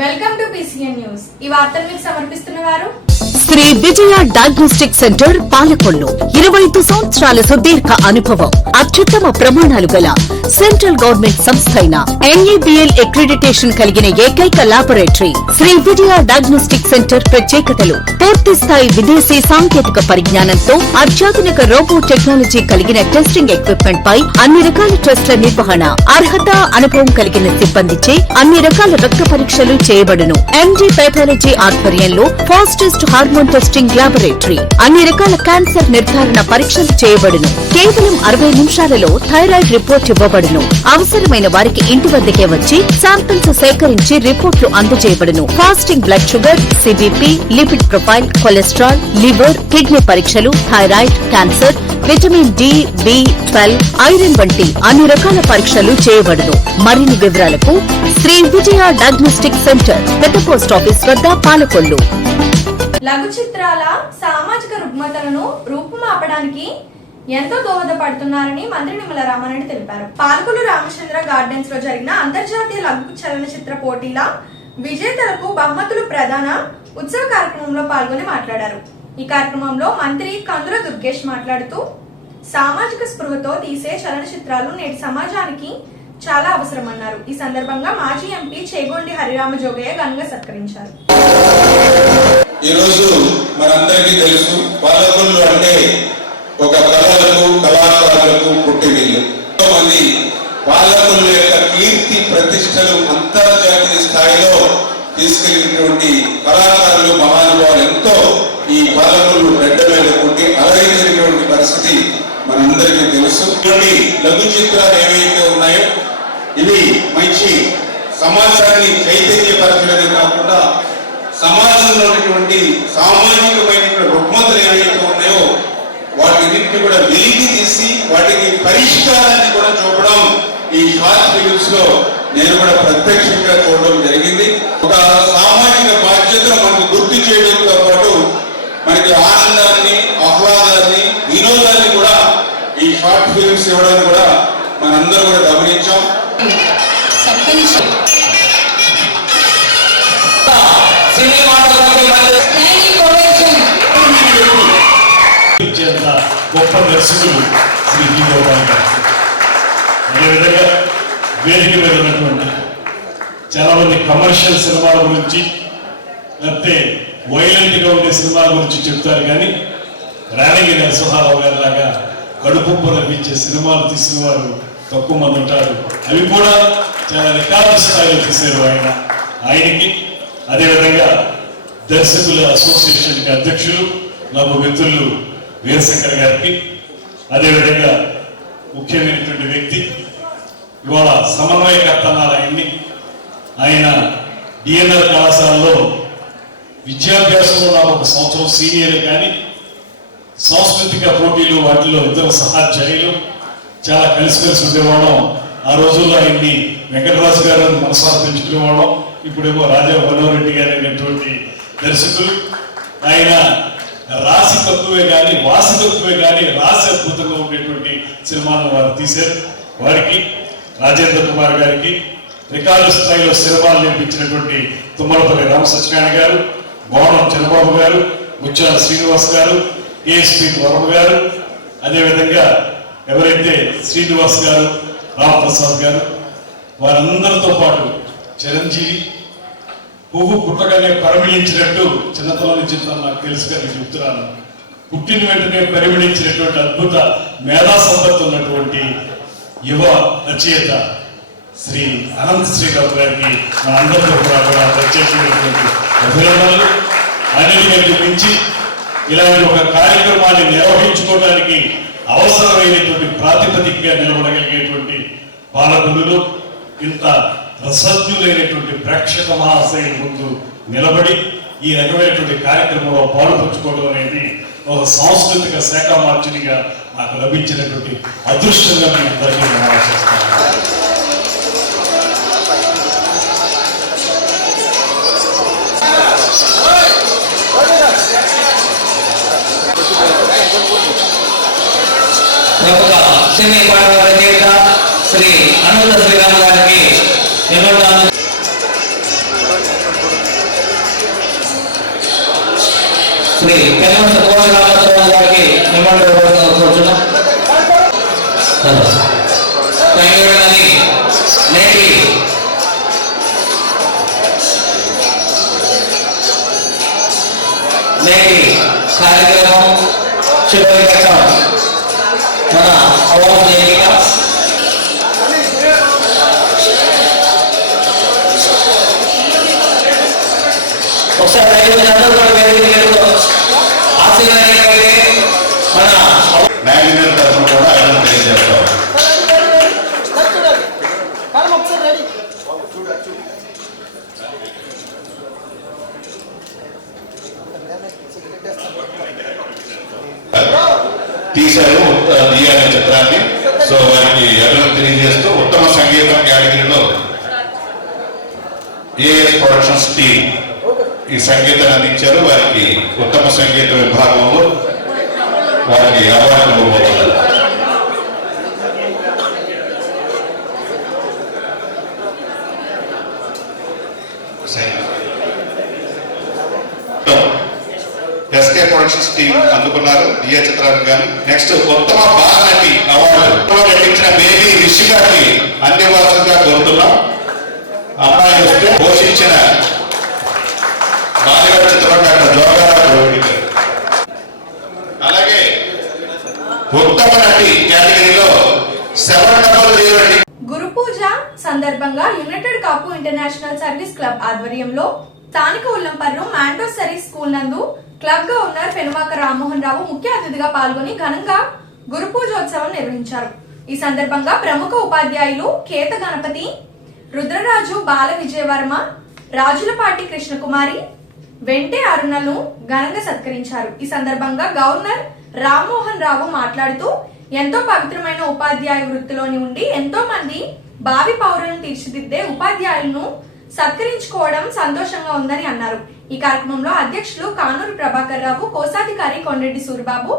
Welcome to PCN news. ఈ వార్తలు మీకు సమర్పిస్తున్నవారు శ్రీ విజయ డయాగ్నోస్టిక్ సెంటర్ పాలకొల్లు. 25 సంవత్సరాల సుదీర్ఘ అనుభవం, అత్యుత్తమ ప్రమాణాలు గల సెంట్రల్ గవర్నమెంట్ సంస్థ అయిన NABL అక్రిడిటేషన్ కలిగిన ఏకైక laboratory Shri Vijaya diagnostic centre. ప్రత్యేకతలు: పూర్తి స్థాయి విదేశీ సాంకేతిక పరిజ్ఞానంతో అత్యాధునిక రోబో టెక్నాలజీ కలిగిన టెస్టింగ్ ఎక్విప్మెంట్ పై అన్ని రకాల టెస్టుల నిర్వహణ, అర్హత, అనుభవం కలిగిన సిబ్బందిచే అన్ని రకాల రక్త పరీక్షలు చేయబడును. MD పైథాలజీ ఆధ్వర్యంలో ఫాస్టెస్ట్ హార్మోన్ టెస్టింగ్ లాబొరేటరీ, అన్ని రకాల క్యాన్సర్ నిర్ధారణ పరీక్షలు చేయబడును. కేవలం 60 నిమిషాలలో థైరాయిడ్ రిపోర్ట్ ఇవ్వబడును. అవసరమైన వారికి ఇంటి వద్దకే వచ్చి శాంపిల్స్ సేకరించి రిపోర్ట్లు అందజేయబడును. Fasting blood sugar, CBP, lipid profile, cholesterol, liver, kidney పరీక్షలు, thyroid, cancer, vitamin D, B12, iron వంటి అన్ని రకాల పరీక్షలు చేయబడును. మరిన్ని వివరాలకు శ్రీ విజయ డయాగ్నోస్టిక్ సెంటర్, పెద్ద పోస్ట్ ఆఫీస్ వద్ద, పాలకొల్లు. లఘు చిత్రాల సామాజిక రుగ్మతలను రూపుమాపడానికి ఎంతో దోహదపడుతున్నారని మంత్రి నిమ్మల రామారెడ్డి తెలిపారు. పాలకొల్లు రామచంద్ర గార్డెన్స్ లో జరిగిన అంతర్జాతీయ లఘు చలనచిత్ర పోటీల విజేతలకు బహుమతులు ప్రదాన ఉత్సవ కార్యక్రమంలో పాల్గొని మాట్లాడారు. ఈ కార్యక్రమంలో మంత్రి కందుల దుర్గేష్ మాట్లాడుతూ, సామాజిక స్పృహతో తీసే చలనచిత్రాలు నేటి సమాజానికి చాలా అవసరమన్నారు. ఈ సందర్భంగా మాజీ ఎంపీ చేగొండి హరిరామ జోగయ్య ఘనంగా సత్కరించారు. ఈ రోజు మనందరికీ తెలుసు, పాలకొల్లు అంటే ఒక కళలకు, కళాకారులకు పుట్టినిల్లు. ఎంతో మంది పాలకొల్లు యొక్క కీర్తి ప్రతిష్టలు అంతర్జాతీయ స్థాయిలో తీసుకెళ్లినటువంటి కళాకారులు, మహానుభావులు ఎంతో ఈ పాలకొల్లు గడ్డ మీద పుట్టి అలరించినటువంటి పరిస్థితి మనందరికీ తెలుసు. లఘు చిత్రాలు ఏవైతే ఉన్నాయో ఇవి మంచి సమాజాన్ని చైతన్యపరచడమే కాకుండా సమాజంలో ఉన్నటువంటి సామాజికమైనటువంటి రుగ్మతలు ఏవైతే ఉన్నాయో వాటిని కూడా వెలికి తీసి వాటికి పరిష్కారాన్ని కూడా చూపడం ఈ షార్ట్ ఫిలిమ్స్ లో నేను కూడా ప్రత్యక్షంగా చూడడం జరిగింది. ఒక సామాజిక బాధ్యతను మనకు గుర్తు చేయడంతో పాటు మనకి ఆనందాన్ని, ఆహ్లాదాన్ని, వినోదాన్ని కూడా ఈ షార్ట్ ఫిలిమ్స్ ఇవ్వడానికి కూడా మనందరూ కూడా గమనించాం. గొప్ప దర్శకులు శ్రీ గోపాల్ గారు. అదేవిధంగా వేదిక మీద ఉన్నటువంటి చాలా మంది కమర్షియల్ సినిమాల గురించి, లేకపోతే వైలెంట్ గా ఉండే సినిమాల గురించి చెప్తారు, కానీ రాణిగి నరసింహారావు గారి లాగా కడుపు లభించే సినిమాలు తీసిన వారు తక్కువ మంది ఉంటారు. అవి కూడా చాలా రికార్డు స్థాయిలో తీశారు ఆయనకి. అదేవిధంగా దర్శకుల అసోసియేషన్కి అధ్యక్షులు నాకు మిత్రులు వీరశంకర్ గారికి, అదేవిధంగా ముఖ్యమైనటువంటి వ్యక్తి ఇవాళ సమన్వయకర్త అన్నారు ఆయన్ని. ఆయన DNR కళాశాలలో విద్యాభ్యాసంలో నాకు 1 సంవత్సరం సీనియర్, కానీ సాంస్కృతిక పోటీలు వాటిలో ఇద్దరు సహాధ్యాయులు, చాలా కలిసి ఉండేవాళ్ళం. ఆ రోజుల్లో ఆయన్ని వెంకటరాజు గారు మనసారా పెంచుకునేవాళ్ళం. ఇప్పుడేమో రాజా మనోహరెడ్డి గారు అనేటువంటి దర్శకులు. ఆయన రాసి తక్కువే కానీ, వాసి తక్కువే కానీ, రాసి అద్భుతంగా ఉండేటువంటి సినిమాలను వారు తీశారు. వారికి, రాజేంద్ర కుమార్ గారికి, రికార్డు స్థాయిలో సినిమాలు నేర్పించినటువంటి తుమ్మలపల్లి రామసత్యనారాయణ గారు, బోనం చంద్రబాబు గారు, ముత్యాల శ్రీనివాస్ గారు, ASP వర్మ గారు, అదేవిధంగా ఎవరైతే శ్రీనివాస్ గారు, రామప్రసాద్ గారు, వారందరితో పాటు చిరంజీవి పువ్వు పుట్టగానే పరిమళించినట్టు చిన్నతనం నుంచి నాకు తెలుసు కానీ చెప్తున్నాను. పుట్టిన వెంటనే పరిమళించినటువంటి అద్భుత మేధా సంపత్తి ఉన్నటువంటి యువ రచయిత శ్రీ అనంత శ్రీరావు గారికి మా అందరితో కూడా ప్రత్యేకమైనటువంటి అభినందనలు. అన్నిటికంటే మించి ఇలాంటి ఒక కార్యక్రమాన్ని నిర్వహించుకోవడానికి అవసరమైనటువంటి ప్రాతిపదికగా నిలబడగలిగేటువంటి పాలకులు, ఇంత రసజ్ఞులైనటువంటి ప్రేక్షక మహాశయుల ముందు నిలబడి ఈ రకమైనటువంటి కార్యక్రమంలో పాల్పంచుకోవడం అనేది ఒక సాంస్కృతిక శాఖ మార్చునిగా నాకు లభించినటువంటి అదృష్టంగా మీ అందరికీ ఆశిస్తాను. ప్రముఖ సినీ పాటల రచయిత శ్రీ అనంత శ్రీరామ్ గారికి శ్రీ కెనమ సతోష రామచంద్ర గారికి నిమ్మడి కూర్చున్నాం. నేటి కార్యక్రమం చివరి ఘట్టం మన అవార్డు వేదిక. ఒకసారి అందరూ కూడా వేదికలో ఆశీర్వాదమైనటువంటి మన మేనేజర్ తరఫున కూడా ఆయన తెలియజేస్తాం. తీశారు దియా అనే చిత్రాన్ని. సో వారికి ఎవరు తెలియజేస్తూ ఉత్తమ సంగీతం కేటగిరీలో ఏఎస్ ప్రొడక్షన్స్ టీమ్ ఈ సంగీతాన్ని అందించారు. వారికి ఉత్తమ సంగీత విభాగంలో వారికి అవార్డు ఇవ్వబోతున్నారు. ఎస్కే ప్రొడక్షన్స్ టీమ్ అందుకున్నారు దియా చిత్రాన్ని కానీ. నెక్స్ట్ ఉత్తమ బాలనటి అవార్డు నటించిన బేబీ రిషి గారికి అందివ్వాల్సిందిగా కోరుతున్నాం. అమ్మాయి వస్తే పోషించిన బాలీవుడ్ చిత్రం డాక్టర్ జోగారావు. అలాగే ఉత్తమ నటి కేటగిరీలో 700 గురు పూజ సందర్భంగా యునైటెడ్ కాపు ఇంటర్నేషనల్ సర్వీస్ క్లబ్ ఆధ్వర్యంలో స్థానిక ఉల్లంపర్రు మాంటోసరీ స్కూల్ నందు క్లబ్ గవర్నర్ పెనుమాక రామ్మోహన్ రావు ముఖ్య అతిథిగా పాల్గొని ఘనంగా గురు పూజోత్సవం నిర్వహించారు. ఈ సందర్భంగా ప్రముఖ ఉపాధ్యాయులు కేత గణపతి, రుద్రరాజు బాల విజయవర్మ, రాజులపాటి కృష్ణకుమారి, వెంటే అరుణను ఘనంగా సత్కరించారు. ఈ సందర్భంగా గవర్నర్ రామ్మోహన్ రావు మాట్లాడుతూ ఎంతో పవిత్రమైన ఉపాధ్యాయ వృత్తిలోని ఉండి ఎంతో మంది భావి పౌరులను తీర్చిదిద్దే ఉపాధ్యాయులను సత్కరించుకోవడం సంతోషంగా ఉందని అన్నారు. ఈ కార్యక్రమంలో అధ్యక్షులు కానూరు ప్రభాకర్ రావు, కోశాధికారి కొండరెడ్డి సూరిబాబు,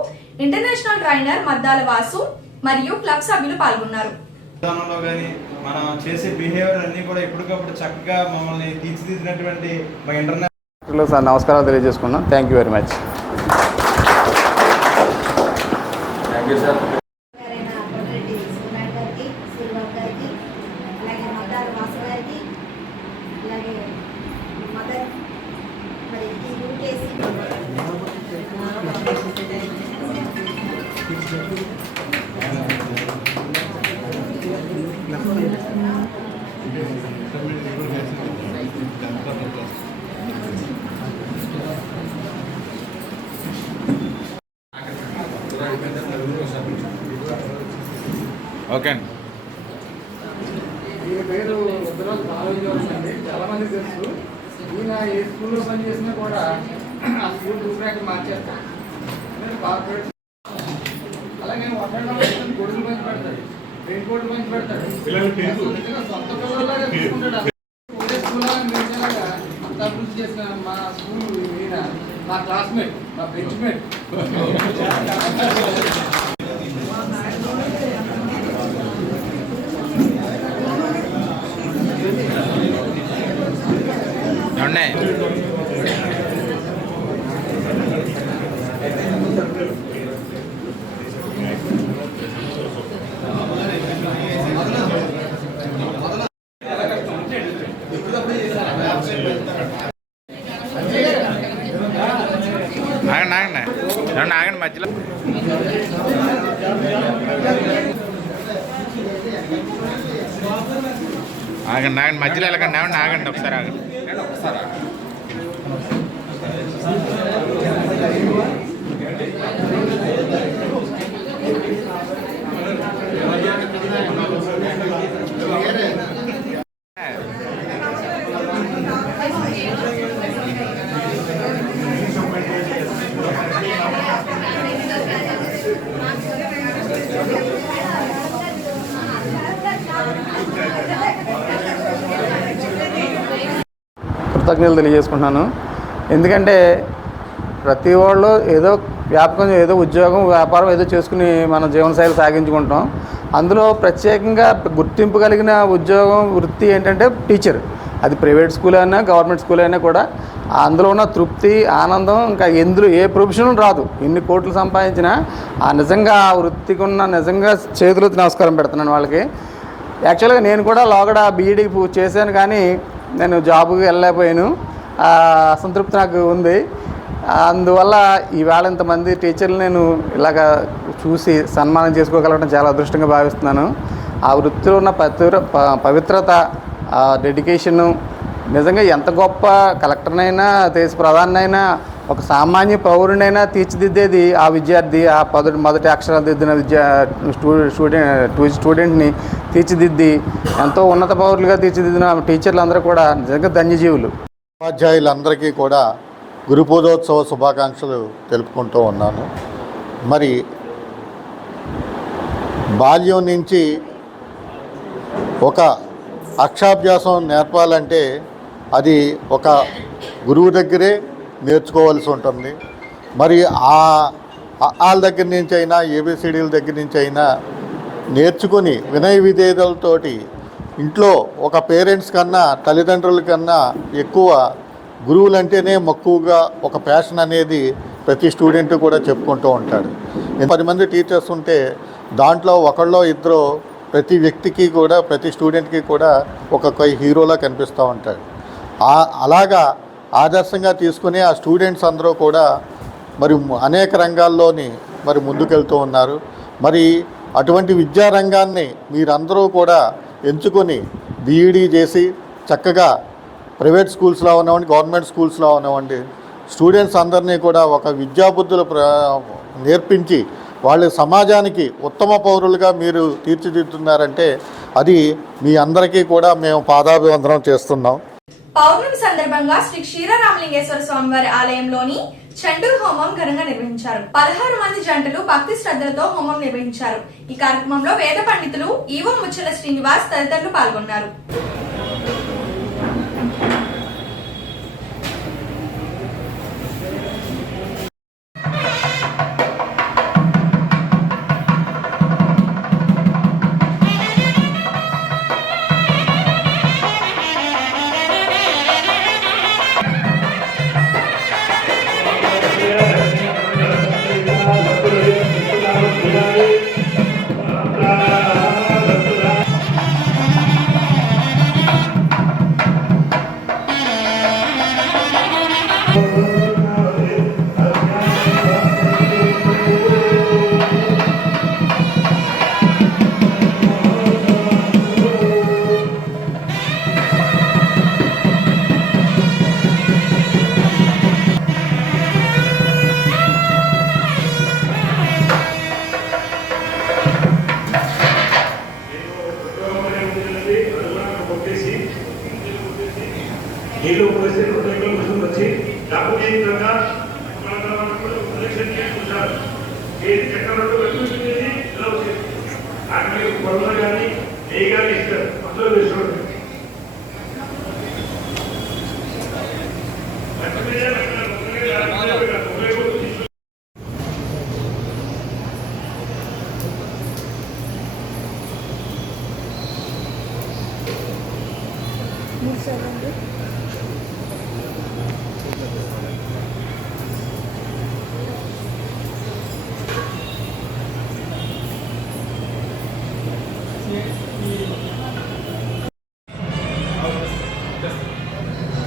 ఇంటర్నేషనల్ ట్రైనర్ మద్దాల వాసు మరియు క్లబ్ సభ్యులు పాల్గొన్నారు. విధానంలో కానీ మనం చేసే బిహేవియర్ అన్ని కూడా ఎప్పటికప్పుడు చక్కగా మమ్మల్ని తీర్చిదిద్దినటువంటి మా ఇంటర్నేషనల్ సార్ నమస్కారాలు తెలియజేసుకున్నాం. Thank you very much. Thank you sir. Okay అండి. ఈ పేరు ఉత్తరాలు బాలవిజయవర్మ. చాలా మంది తెలుసు. ఈయన ఏ స్కూల్లో పనిచేసినా కూడా ఆ స్కూల్ రూపురేఖ మార్చేస్తాడు. కార్పొరేట్ అలాగే గొడుగులు పంచి పెడతాడు, పెయింట్ బోర్డు పంచి పెడతాడు. సొంత పిల్లలాగా తీసుకుంటాడు. ఒకే స్కూల్ నిలిచేలాగా అంత అభివృద్ధి చేసిన మా స్కూల్ ఈయన నా క్లాస్మేట్, నా బెంచ్మేట్. ఆగండి మధ్యలో ఆగండి మధ్యలో వెళ్ళకండి. ఆగండి ఒకసారి ఆగండి. కృతజ్ఞతలు తెలియజేసుకుంటున్నాను. ఎందుకంటే ప్రతి వాళ్ళు ఏదో వ్యాపకం, ఏదో ఉద్యోగం, వ్యాపారం ఏదో చేసుకుని మన జీవనశైలి సాగించుకుంటాం. అందులో ప్రత్యేకంగా గుర్తింపు కలిగిన ఉద్యోగం, వృత్తి ఏంటంటే టీచర్. అది ప్రైవేట్ స్కూల్ అయినా గవర్నమెంట్ స్కూల్ అయినా కూడా అందులో ఉన్న తృప్తి ఆనందం ఇంకా ఎందులో ఏ ప్రొఫెషన్ రాదు. ఎన్ని కోట్లు సంపాదించినా నిజంగా ఆ వృత్తికి ఉన్న నిజంగా చేతులెత్తి నమస్కారం పెడుతున్నాను వాళ్ళకి. యాక్చువల్గా నేను కూడా లోగడ బీఈడీ చేశాను, కానీ నేను జాబ్కి వెళ్ళలేకపోయాను. అసంతృప్తి నాకు ఉంది. అందువల్ల ఈవేళ ఇంతమంది టీచర్లు నేను ఇలాగ చూసి సన్మానం చేసుకోగలగడం చాలా అదృష్టంగా భావిస్తున్నాను. ఆ వృత్తిలో ఉన్న పవిత్రత, డెడికేషను నిజంగా ఎంత గొప్ప కలెక్టర్నైనా, దేశ ప్రధానైనా, ఒక సామాన్య పౌరునైనా తీర్చిదిద్దేది ఆ విద్యార్థి. ఆ మొదటి అక్షరాలు దిద్దిన స్టూడెంట్ని తీర్చిదిద్ది ఎంతో ఉన్నత పౌరులుగా తీర్చిదిద్దిన టీచర్లందరూ కూడా నిజంగా ధన్యజీవులు. ఉపాధ్యాయులందరికీ కూడా గురు పూజోత్సవ శుభాకాంక్షలు తెలుపుకుంటూ ఉన్నాను. మరి బాల్యం నుంచి ఒక అక్షరాభ్యాసం నేర్పాలంటే అది ఒక గురువు దగ్గరే నేర్చుకోవాల్సి ఉంటుంది. మరి వాళ్ళ దగ్గర నుంచి అయినా, ఏబిసిడీల దగ్గర నుంచి అయినా నేర్చుకుని వినయ విధేయతలతోటి ఇంట్లో ఒక పేరెంట్స్ కన్నా, తల్లిదండ్రుల కన్నా ఎక్కువ గురువులంటేనే మక్కువగా ఒక ప్యాషన్ అనేది ప్రతి స్టూడెంట్ కూడా చెప్పుకుంటూ ఉంటాడు. 10 మంది టీచర్స్ ఉంటే దాంట్లో ఒకళ్ళో ఇద్దరు ప్రతి వ్యక్తికి కూడా, ప్రతి స్టూడెంట్కి కూడా ఒక్కొక్క హీరోలా కనిపిస్తూ ఉంటాడు. అలాగా ఆదర్శంగా తీసుకుని ఆ స్టూడెంట్స్ అందరూ కూడా మరి అనేక రంగాల్లోని మరి ముందుకెళ్తూ ఉన్నారు. మరి అటువంటి విద్యారంగాన్ని మీరందరూ కూడా ఎంచుకొని బీఈడీ చేసి చక్కగా ప్రైవేట్ స్కూల్స్లో ఉన్నవండి, గవర్నమెంట్ స్కూల్స్లో ఉన్నవండి స్టూడెంట్స్ అందరినీ కూడా ఒక విద్యాబుద్ధులు నేర్పించి వాళ్ళ సమాజానికి ఉత్తమ పౌరులుగా మీరు తీర్చిదిద్దుతున్నారంటే అది మీ అందరికీ కూడా మేము పాదాభివందనం చేస్తున్నాం. పౌర్ణమి సందర్భంగా శ్రీ క్షీరరామలింగేశ్వర స్వామివారి ఆలయంలోని చండూ హోమం ఘనంగా నిర్వహించారు. 16 మంది జంటలు భక్తి శ్రద్ధలతో హోమం నిర్వహించారు. ఈ కార్యక్రమంలో వేద పండితులు ఈవో ముచ్చల శ్రీనివాస్ తదితరులు పాల్గొన్నారు. నీళ్ళు పోస్తే 2 కిలోమీటర్లు వచ్చి డబ్బు విధంగా ఏది చక్రంలో వెళ్తుంది ఇలా వచ్చేది అక్కడ పొలం కానీ ఏ కానీ ఇస్తారు అందులో వేసుకోండి.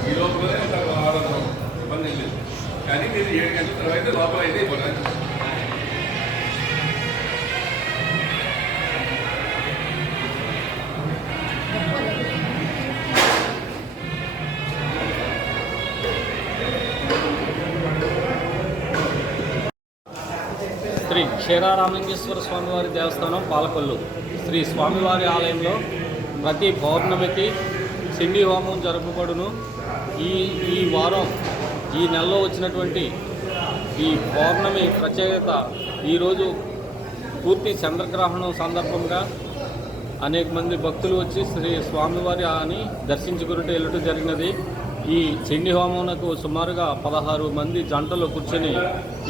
ఈ లోపలనే ఆడతాం, ఇబ్బంది లేదు. కానీ మీరు 7 గంటల తర్వాత లోపల అయితే ఇవ్వలేదు. శ్రీ క్షీరరామలింగేశ్వర స్వామివారి దేవస్థానం పాలకొల్లు శ్రీ స్వామివారి ఆలయంలో ప్రతి పౌర్ణమికి చండీ హోమం జరుపబడును. ఈ వారం ఈ నెలలో వచ్చినటువంటి ఈ పౌర్ణమి ప్రత్యేకత ఈరోజు పూర్తి చంద్రగ్రహణం సందర్భంగా అనేక మంది భక్తులు వచ్చి శ్రీ స్వామివారి అని దర్శించుకున్నట్టు వెళ్ళటం జరిగినది. ఈ చండీ హోమంకు సుమారుగా 16 మంది జంటలు కూర్చొని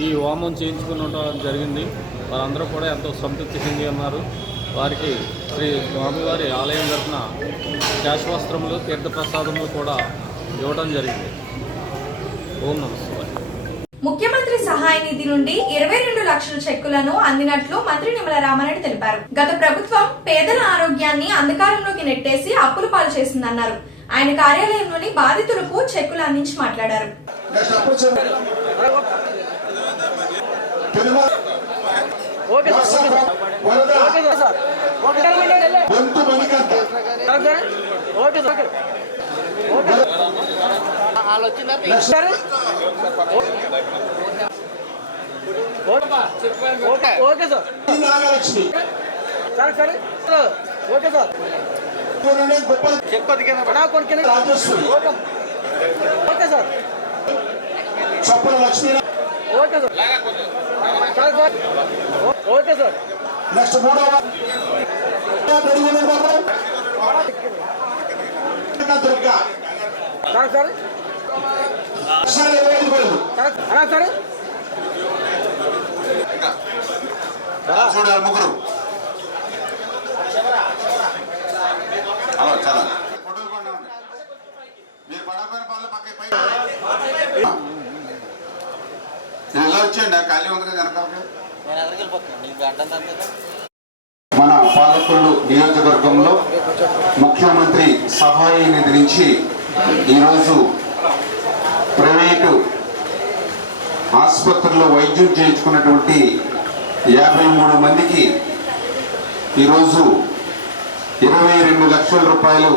ఈ హోమం చేయించుకునడం జరిగింది. వారందరూ కూడా ఎంతో సంతృప్తి చెంది ఉన్నారు. వారికి శ్రీ స్వామివారి ఆలయం తరఫున శాశ్వస్త్రములు, తీర్థప్రసాదములు కూడా ఇవ్వడం జరిగింది. ఓం నమః శివాయ. ముఖ్యమంత్రి సహాయ నిధి నుండి 22 లక్షల చెక్కులను అందినట్లు మంత్రి నిమ్మల రామారెడ్డి తెలిపారు. గత ప్రభుత్వం పేదల ఆరోగ్యాన్ని అంధకారంలోకి నెట్టేసి అప్పుల పాలు చేసిందన్నారు. ఆయన కార్యాలయంలోని బాధితులకు చెక్కులు అందించి మాట్లాడారు. చూడాలి ముగ్గురు హలో చాలా మీరు పడపోయిన పనులు పక్క ఎలా వచ్చేయండి ఖాళీ ఉంది కదా మన పాలకొల్లు నియోజకవర్గంలో ముఖ్యమంత్రి సహాయ నిధి నుంచి ఈరోజు ప్రైవేటు ఆసుపత్రిలో వైద్యం చేయించుకున్నటువంటి 53 మందికి ఈరోజు 22 లక్షల రూపాయలు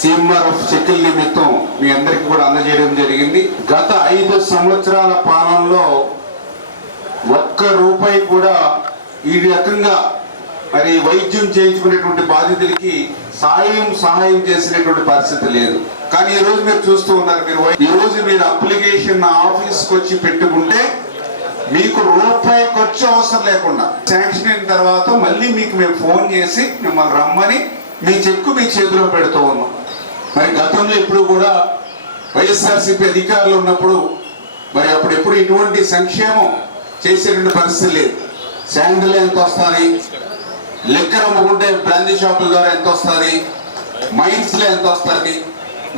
CMRF చెక్కుల నిమిత్తం మీ అందరికీ కూడా అందజేయడం జరిగింది. గత 5 సంవత్సరాల పాలనలో ఒక్క రూపాయి కూడా ఈ రకంగా మరి వైద్యం చేయించుకునేటువంటి బాధితులకి సహాయం చేసినటువంటి పరిస్థితి లేదు. కానీ ఈ రోజు మీరు చూస్తూ ఉన్నారు, ఈ రోజు మీరు అప్లికేషన్ ఆఫీస్కి వచ్చి పెట్టుకుంటే మీకు రూపాయి ఖర్చు అవసరం లేకుండా శాంక్షన్ అయిన తర్వాత మళ్ళీ మీకు మేము ఫోన్ చేసి మిమ్మల్ని రమ్మని మీ చెక్కు మీ చేతిలో పెడుతూ ఉన్నాం. మరి గతంలో ఇప్పుడు కూడా వైఎస్ఆర్సీపీ అధికారులు ఉన్నప్పుడు మరి అప్పుడు ఎప్పుడు ఇటువంటి సంక్షేమం చేసేటువంటి పరిస్థితి లేదు. శాండిల్ ఎంత వస్తుంది, లిక్కర్ అమ్ముకుంటే బ్రాందీ షాపుల ద్వారా ఎంత వస్తుంది, మైన్స్లో ఎంత వస్తుంది,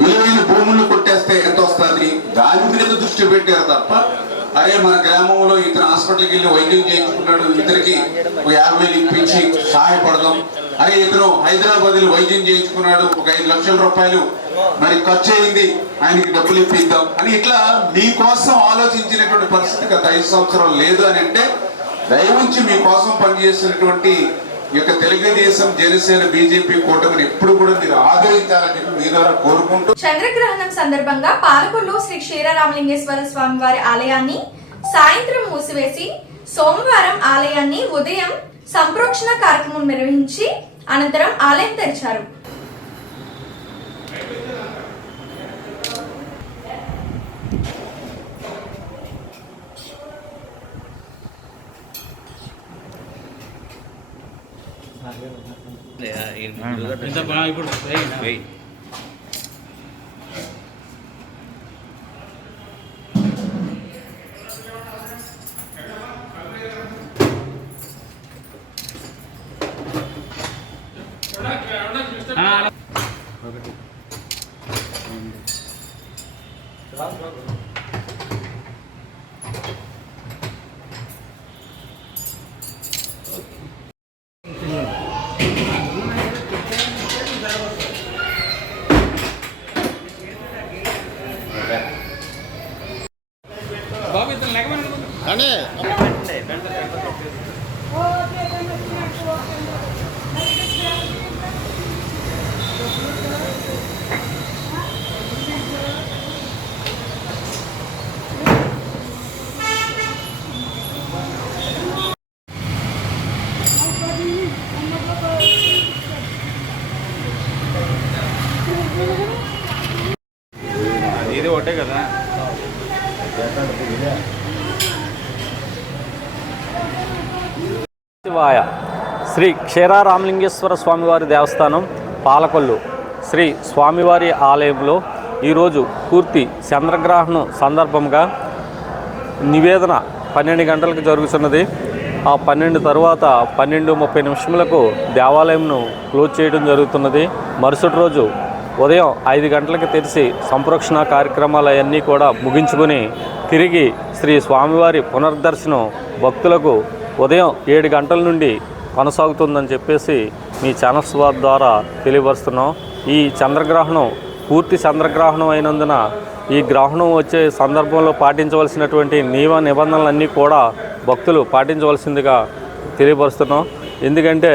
విలువైన భూములు కొట్టేస్తే ఎంత వస్తుంది, దాని మీద దృష్టి పెట్టారు తప్ప అరే మన గ్రామంలో ఇతను హాస్పిటల్కి వెళ్ళి వైద్యం చేయించుకున్నాడు, ఇతనికి 50,000 ఇప్పించి సహాయపడదాం, అరే ఇతను హైదరాబాద్లో వైద్యం చేయించుకున్నాడు, ఒక 5 లక్షల రూపాయలు మరి ఖర్చు అయింది, ఆయనకి డబ్బులు ఇప్పిద్దాం అని ఇట్లా మీకోసం ఆలోచించినటువంటి పరిస్థితి గత 5 సంవత్సరాలు లేదు అని అంటే దయవుంచి మీకోసం పనిచేస్తున్నటువంటి ఈ యొక్క తెలుగుదేశం, జనసేన, బీజేపీ కూటమిని ఎప్పుడు కూడా మీరు ఆదరించాలని మీ ద్వారా కోరుకుంటూ చంద్రగ్రహణం సందర్భంగా పాలకొల్లు శ్రీ క్షీరరామలింగేశ్వర స్వామి వారి ఆలయాన్ని సాయంత్రం మూసివేసి సోమవారం ఆలయాన్ని ఉదయం సంప్రోక్షణ కార్యక్రమం నిర్వహించి అనంతరం ఆలయం తెరిచారు. ఇప్పుడు బాబు ఇతను లేకమని ఇది ఒకటే కదా. శివాయ. శ్రీ క్షీరరామలింగేశ్వర స్వామివారి దేవస్థానం పాలకొల్లు శ్రీ స్వామివారి ఆలయంలో ఈరోజు పూర్తి చంద్రగ్రహణం సందర్భంగా నివేదన 12 గంటలకు జరుగుతున్నది. ఆ 12 తర్వాత 12:30 నిమిషములకు దేవాలయంను క్లోజ్ చేయడం జరుగుతున్నది. మరుసటి రోజు ఉదయం 5 గంటలకు తెరిచి సంప్రోక్షణ కార్యక్రమాలు అవన్నీ కూడా ముగించుకొని తిరిగి శ్రీ స్వామివారి పునర్దర్శనం భక్తులకు ఉదయం 7 గంటల నుండి కొనసాగుతుందని చెప్పేసి మీ ఛానల్స్ వారి ద్వారా తెలియపరుస్తున్నాం. ఈ చంద్రగ్రహణం పూర్తి చంద్రగ్రహణం అయినందున ఈ గ్రహణం వచ్చే సందర్భంలో పాటించవలసినటువంటి నియమ నిబంధనలన్నీ కూడా భక్తులు పాటించవలసిందిగా తెలియపరుస్తున్నాం. ఎందుకంటే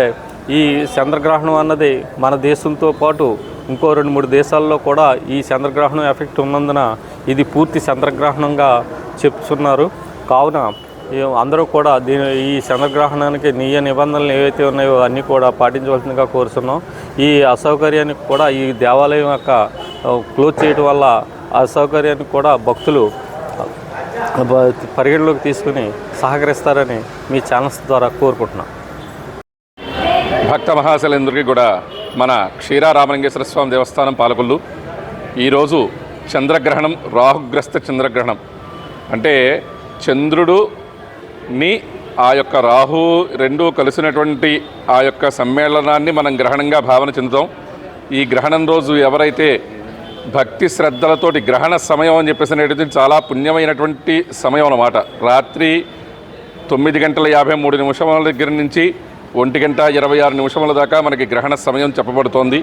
ఈ చంద్రగ్రహణం అన్నది మన దేశంతో పాటు ఇంకో 2-3 దేశాల్లో కూడా ఈ చంద్రగ్రహణం ఎఫెక్ట్ ఉన్నందున ఇది పూర్తి చంద్రగ్రహణంగా చెప్తున్నారు. కావున అందరూ కూడా ఈ చంద్రగ్రహణానికి నియమ నిబంధనలు ఏవైతే ఉన్నాయో అన్నీ కూడా పాటించవలసిందిగా కోరుతున్నాం. ఈ అసౌకర్యానికి కూడా ఈ దేవాలయం యొక్క క్లోజ్ చేయడం వల్ల అసౌకర్యానికి కూడా భక్తులు పరిగణలోకి తీసుకుని సహకరిస్తారని మీ ఛానల్స్ ద్వారా కోరుకుంటున్నాం. భక్త మహాశలందరికీ కూడా మన క్షీరారామలింగేశ్వర స్వామి దేవస్థానం పాలకొల్లు ఈరోజు చంద్రగ్రహణం, రాహుగ్రస్త చంద్రగ్రహణం. అంటే చంద్రుడుని ఆ యొక్క రాహు రెండూ కలిసినటువంటి ఆ యొక్క సమ్మేళనాన్ని మనం గ్రహణంగా భావన చెందుతాం. ఈ గ్రహణం రోజు ఎవరైతే భక్తి శ్రద్ధలతోటి గ్రహణ సమయం అని చెప్పేసి చాలా పుణ్యమైనటువంటి సమయం అన్నమాట. రాత్రి 9:53 దగ్గర నుంచి 1:26 దాకా మనకి గ్రహణ సమయం చెప్పబడుతోంది.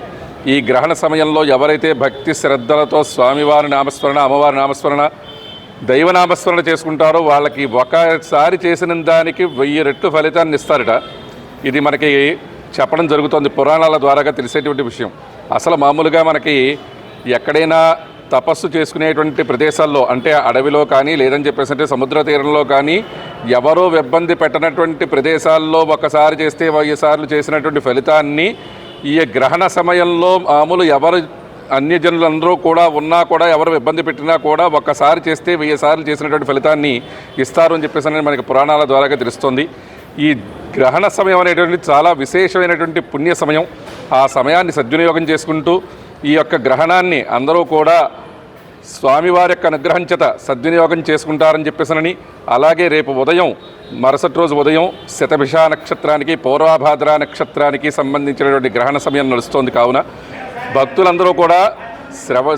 ఈ గ్రహణ సమయంలో ఎవరైతే భక్తి శ్రద్ధలతో స్వామివారి నామస్మరణ, అమ్మవారి నామస్మరణ, దైవనామస్మరణ చేసుకుంటారో వాళ్ళకి ఒకసారి చేసిన దానికి 1000 రెట్లు ఫలితాన్ని ఇస్తారట. ఇది మనకి చెప్పడం జరుగుతుంది, పురాణాల ద్వారాగా తెలిసేటువంటి విషయం. అసలు మామూలుగా మనకి ఎక్కడైనా తపస్సు చేసుకునేటువంటి ప్రదేశాల్లో, అంటే అడవిలో కానీ లేదని చెప్పేసి అంటే సముద్ర తీరంలో కానీ ఎవరో ఇబ్బంది పెట్టనటువంటి ప్రదేశాల్లో ఒకసారి చేస్తే 1000 సార్లు చేసినటువంటి ఫలితాన్ని ఈ గ్రహణ సమయంలో మామూలు ఎవరు అన్యజనులందరూ కూడా ఉన్నా కూడా ఎవరు ఇబ్బంది పెట్టినా కూడా ఒక్కసారి చేస్తే 1000 సార్లు చేసినటువంటి ఫలితాన్ని ఇస్తారు అని చెప్పేసి మనకి పురాణాల ద్వారాగా తెలుస్తుంది. ఈ గ్రహణ సమయం అనేటువంటి చాలా విశేషమైనటువంటి పుణ్య సమయం. ఆ సమయాన్ని సద్వినియోగం చేసుకుంటూ ఈ యొక్క గ్రహణాన్ని అందరూ కూడా స్వామివారి యొక్క అనుగ్రహం చేత సద్వినియోగం చేసుకుంటారని చెప్పేసనని, అలాగే రేపు ఉదయం మరుసటి రోజు ఉదయం శతభిష నక్షత్రానికి, పూర్వభాద్ర నక్షత్రానికి సంబంధించినటువంటి గ్రహణ సమయం నడుస్తోంది. కావున భక్తులందరూ కూడా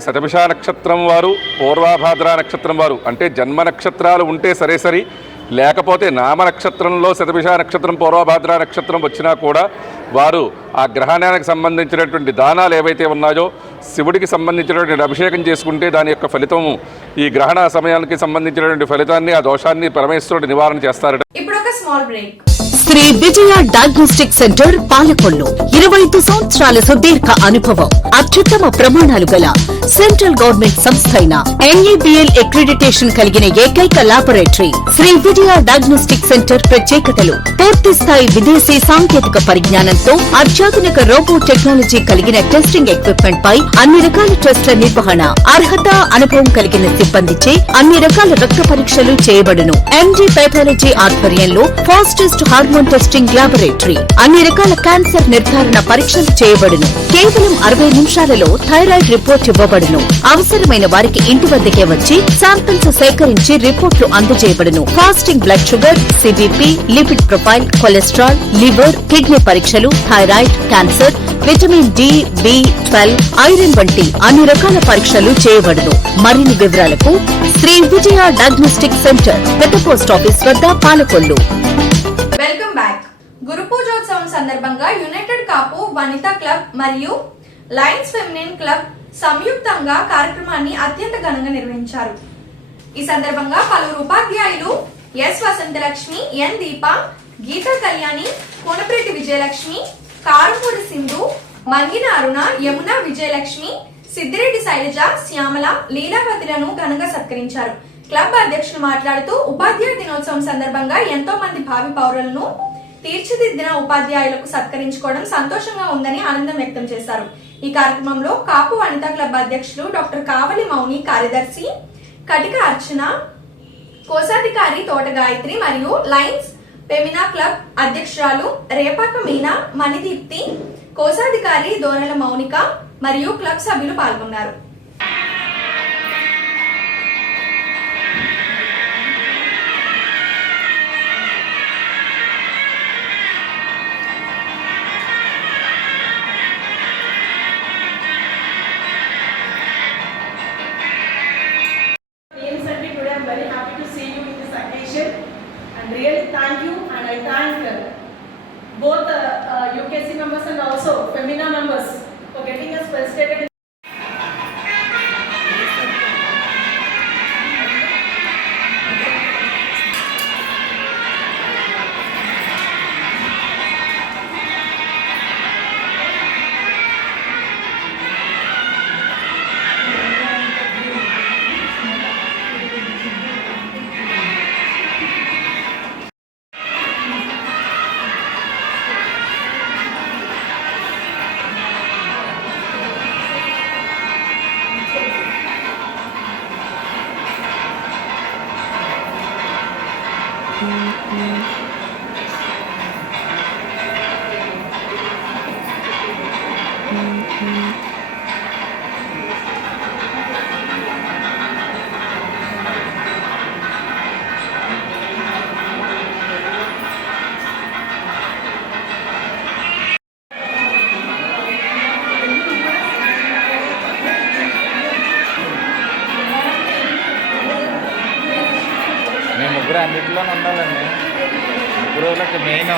శతభిష నక్షత్రం వారు, పూర్వభాద్ర నక్షత్రం వారు, అంటే జన్మ నక్షత్రాలు ఉంటే సరే, లేకపోతే నామ నక్షత్రంలో శతభిష నక్షత్రం, పూర్వభాద్ర నక్షత్రం వచ్చినా కూడా వారు ఆ గ్రహణానికి సంబంధించినటువంటి దానాలు ఏవైతే ఉన్నాయో శివుడికి సంబంధించినటువంటి అభిషేకం చేసుకుంటే దాని యొక్క ఫలితము, ఈ గ్రహణ సమయానికి సంబంధించినటువంటి ఫలితాన్ని, ఆ దోషాన్ని పరమేశ్వరుడు నివారణ చేస్తారట. ఇప్పుడు ఒక small break. Shri Vijaya diagnostic centre Palakollu 25 సంవత్సరాల సుదీర్ఘ అనుభవం, అత్యుత్తమ ప్రమాణాలు గల సెంట్రల్ గవర్నమెంట్ సంస్థ అయిన NABL అక్రిడిటేషన్ కలిగిన ఏకైక laboratory Shri Vijaya diagnostic centre. ప్రత్యేకతలు: పూర్తి స్థాయి విదేశీ సాంకేతిక పరిజ్ఞానంతో అత్యాధునిక రోబో టెక్నాలజీ కలిగిన టెస్టింగ్ ఎక్విప్మెంట్ పై అన్ని రకాల టెస్టుల నిర్వహణ, అర్హత, అనుభవం కలిగిన సిబ్బందిచే అన్ని రకాల రక్త పరీక్షలు చేయబడును. MD పైథాలజీ ఆధ్వర్యంలో ఫాస్టెస్ట్ హార్మోన్ టెస్టింగ్ లాబొరేటరీ, అన్ని రకాల క్యాన్సర్ నిర్ధారణ పరీక్షలు చేయబడును. కేవలం 60 నిమిషాలలో థైరాయిడ్ రిపోర్ట్ ఇవ్వబడును. అవసరమైన వారికి ఇంటి వద్దకే వచ్చి శాంపిల్స్ సేకరించి రిపోర్ట్లు అందజేయబడును. Fasting blood sugar, CBP, lipid profile, cholesterol, liver, kidney పరీక్షలు, thyroid, cancer, vitamin D, B12, iron వంటి అన్ని రకాల పరీక్షలు చేయబడును. మరిన్ని వివరాలకు శ్రీ విజయ డయాగ్నోస్టిక్ సెంటర్, పెద్ద పోస్ట్ ఆఫీస్ వద్ద, పాలకొల్లు. Welcome back. గురు పూజోత్సవం సందర్భంగా యునైటెడ్ కాపు వనితా క్లబ్ మరియు లయన్స్ ఫెమినిన్ క్లబ్ సంయుక్తంగా కార్యక్రమాన్ని అత్యంత ఘనంగా నిర్వహించారు. ఈ సందర్భంగా పలువురు ఉపాధ్యాయులు ఎస్ వసంతలక్ష్మి, ఎన్ దీప, గీతా కళ్యాణి, కోనప్రెడ్డి విజయలక్ష్మి, కారుపూడి సింధు, మంగిన అరుణ, యమున విజయలక్ష్మి, సిద్దిరెడ్డి శైలజ, శ్యామల, లీలావతిలను ఘనంగా సత్కరించారు. క్లబ్ అధ్యక్షులు మాట్లాడుతూ ఉపాధ్యాయ దినోత్సవం సందర్భంగా ఎంతో మంది భావి పౌరులను తీర్చిదిద్దిన ఉపాధ్యాయులకు సత్కరించుకోవడం సంతోషంగా ఉందని ఆనందం వ్యక్తం చేశారు. ఈ కార్యక్రమంలో కాపు వనితా క్లబ్ అధ్యక్షులు డాక్టర్ కావలి మౌని, కార్యదర్శి కటిక అర్చన, కోశాధికారి తోట గాయత్రి మరియు లయన్స్ ఫెమినా క్లబ్ అధ్యక్షురాలు రేపాక మీనా, మణిదీప్తి, కోశాధికారి దోనెల మౌనిక మరియు క్లబ్ సభ్యులు పాల్గొన్నారు. both UKC members and also Femina members for getting us felicitated. మేము ముగ్గురు అన్నింటిలో ఉండాలండి. ముగ్గురు రోజులకి మెయిన్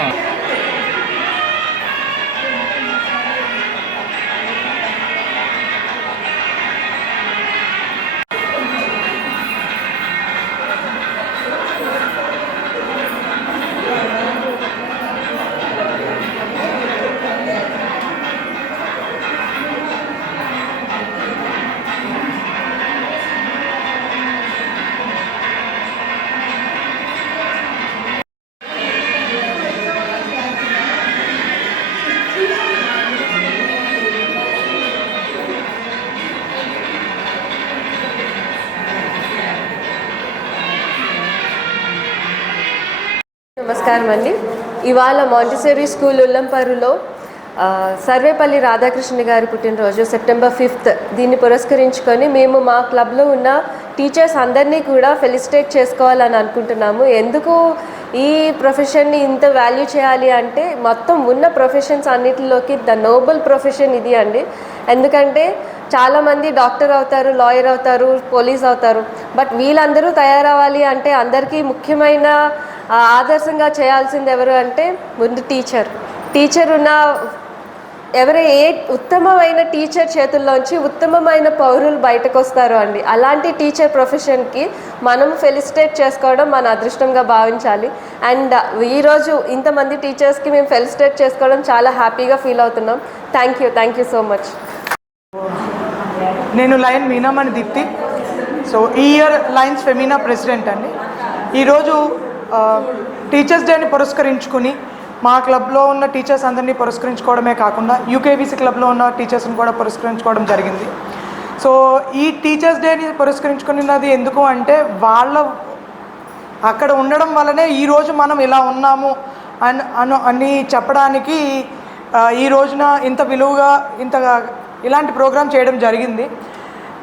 నమస్కారం అండి. ఇవాళ మాంటిసరీ స్కూల్ ఉల్లంపరులో సర్వేపల్లి రాధాకృష్ణ గారి పుట్టినరోజు సెప్టెంబర్ 5th. దీన్ని పురస్కరించుకొని మేము మా క్లబ్లో ఉన్న టీచర్స్ అందరినీ కూడా ఫెలిసిటేట్ చేసుకోవాలని అనుకుంటున్నాము. ఎందుకు ఈ ప్రొఫెషన్ని ఇంత వాల్యూ చేయాలి అంటే మొత్తం ఉన్న ప్రొఫెషన్స్ అన్నిటిలోకి ద నోబెల్ ప్రొఫెషన్ ఇది అండి. ఎందుకంటే చాలామంది డాక్టర్ అవుతారు, లాయర్ అవుతారు, పోలీస్ అవుతారు. బట్ వీళ్ళందరూ తయారవ్వాలి అంటే అందరికీ ముఖ్యమైన ఆదర్శంగా చేయాల్సింది ఎవరు అంటే ముందు టీచర్ ఉన్న ఏ ఉత్తమమైన టీచర్ చేతుల్లోంచి ఉత్తమమైన పౌరులు బయటకు వస్తారు అండి. అలాంటి టీచర్ ప్రొఫెషన్కి మనం ఫెలిసిటేట్ చేసుకోవడం మన అదృష్టంగా భావించాలి. అండ్ ఈరోజు ఇంతమంది టీచర్స్కి మేము ఫెలిసిటేట్ చేసుకోవడం చాలా హ్యాపీగా ఫీల్ అవుతున్నాం. Thank you so much. నేను లయన్ మీనామణి దీప్తి. సో ఈ ఇయర్ లయన్స్ ఫెమినా ప్రెసిడెంట్ అండి. ఈరోజు టీచర్స్ డేని పురస్కరించుకుని మా క్లబ్లో ఉన్న టీచర్స్ అందరినీ పురస్కరించుకోవడమే కాకుండా యూకేవీసీ క్లబ్లో ఉన్న టీచర్స్ని కూడా పురస్కరించుకోవడం జరిగింది. సో ఈ టీచర్స్ డేని పురస్కరించుకున్నది ఎందుకు అంటే వాళ్ళ అక్కడ ఉండడం వల్లనే ఈరోజు మనం ఇలా ఉన్నాము అని చెప్పడానికి ఈ రోజున ఇంత విలువగా ఇలాంటి ప్రోగ్రాం చేయడం జరిగింది.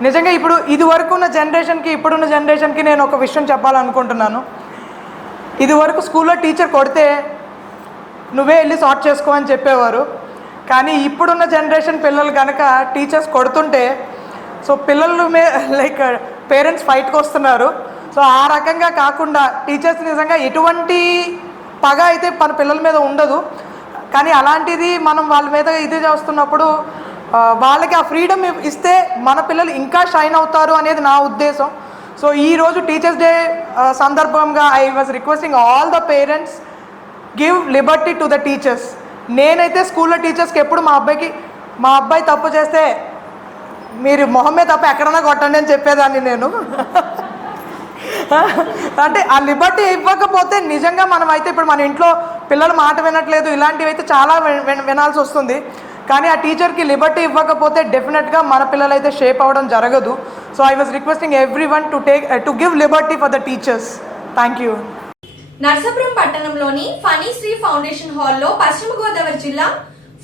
నిజంగా ఇప్పుడు ఇదివరకు ఉన్న జనరేషన్కి ఇప్పుడున్న జనరేషన్కి నేను ఒక విషయం చెప్పాలనుకుంటున్నాను. ఇదివరకు స్కూల్లో టీచర్ కొడితే నువ్వే వెళ్ళి సార్ట్ చేసుకో అని చెప్పేవారు. కానీ ఇప్పుడున్న జనరేషన్ పిల్లలు కనుక టీచర్స్ కొడుతుంటే సో పిల్లలు లైక్ పేరెంట్స్ ఫైట్కి వస్తున్నారు. సో ఆ రకంగా కాకుండా టీచర్స్ నిజంగా ఎటువంటి పగ అయితే మన పిల్లల మీద ఉండదు. కానీ అలాంటిది మనం వాళ్ళ మీద ఇది చేస్తున్నప్పుడు వాళ్ళకి ఆ ఫ్రీడమ్ ఇస్తే మన పిల్లలు ఇంకా షైన్ అవుతారు అనేది నా ఉద్దేశం. సో ఈరోజు టీచర్స్ డే సందర్భంగా I was requesting all the parents give Liberty to the teachers. నేనైతే స్కూల్లో టీచర్స్కి ఎప్పుడు మా అబ్బాయి తప్పు చేస్తే మీరు మొహమ్మే తప్ప ఎక్కడన్నా కొట్టండి అని చెప్పేదాన్ని నేను. అంటే ఆ లిబర్టీ ఇవ్వకపోతే నిజంగా మనం అయితే ఇప్పుడు మన ఇంట్లో పిల్లలు మాట వినట్లేదు, ఇలాంటివి అయితే చాలా వినాల్సి వస్తుంది. కానీ ఆ టీచర్కి లిబర్టీ ఇవ్వకపోతే డెఫినెట్గా మన పిల్లలు అయితే షేప్ అవ్వడం జరగదు. So I was requesting everyone to give Liberty for the teachers. Thank you. Narsapuram పట్టణంలోని ఫనీ శ్రీ ఫౌండేషన్ హాల్లో పశ్చిమ గోదావరి జిల్లా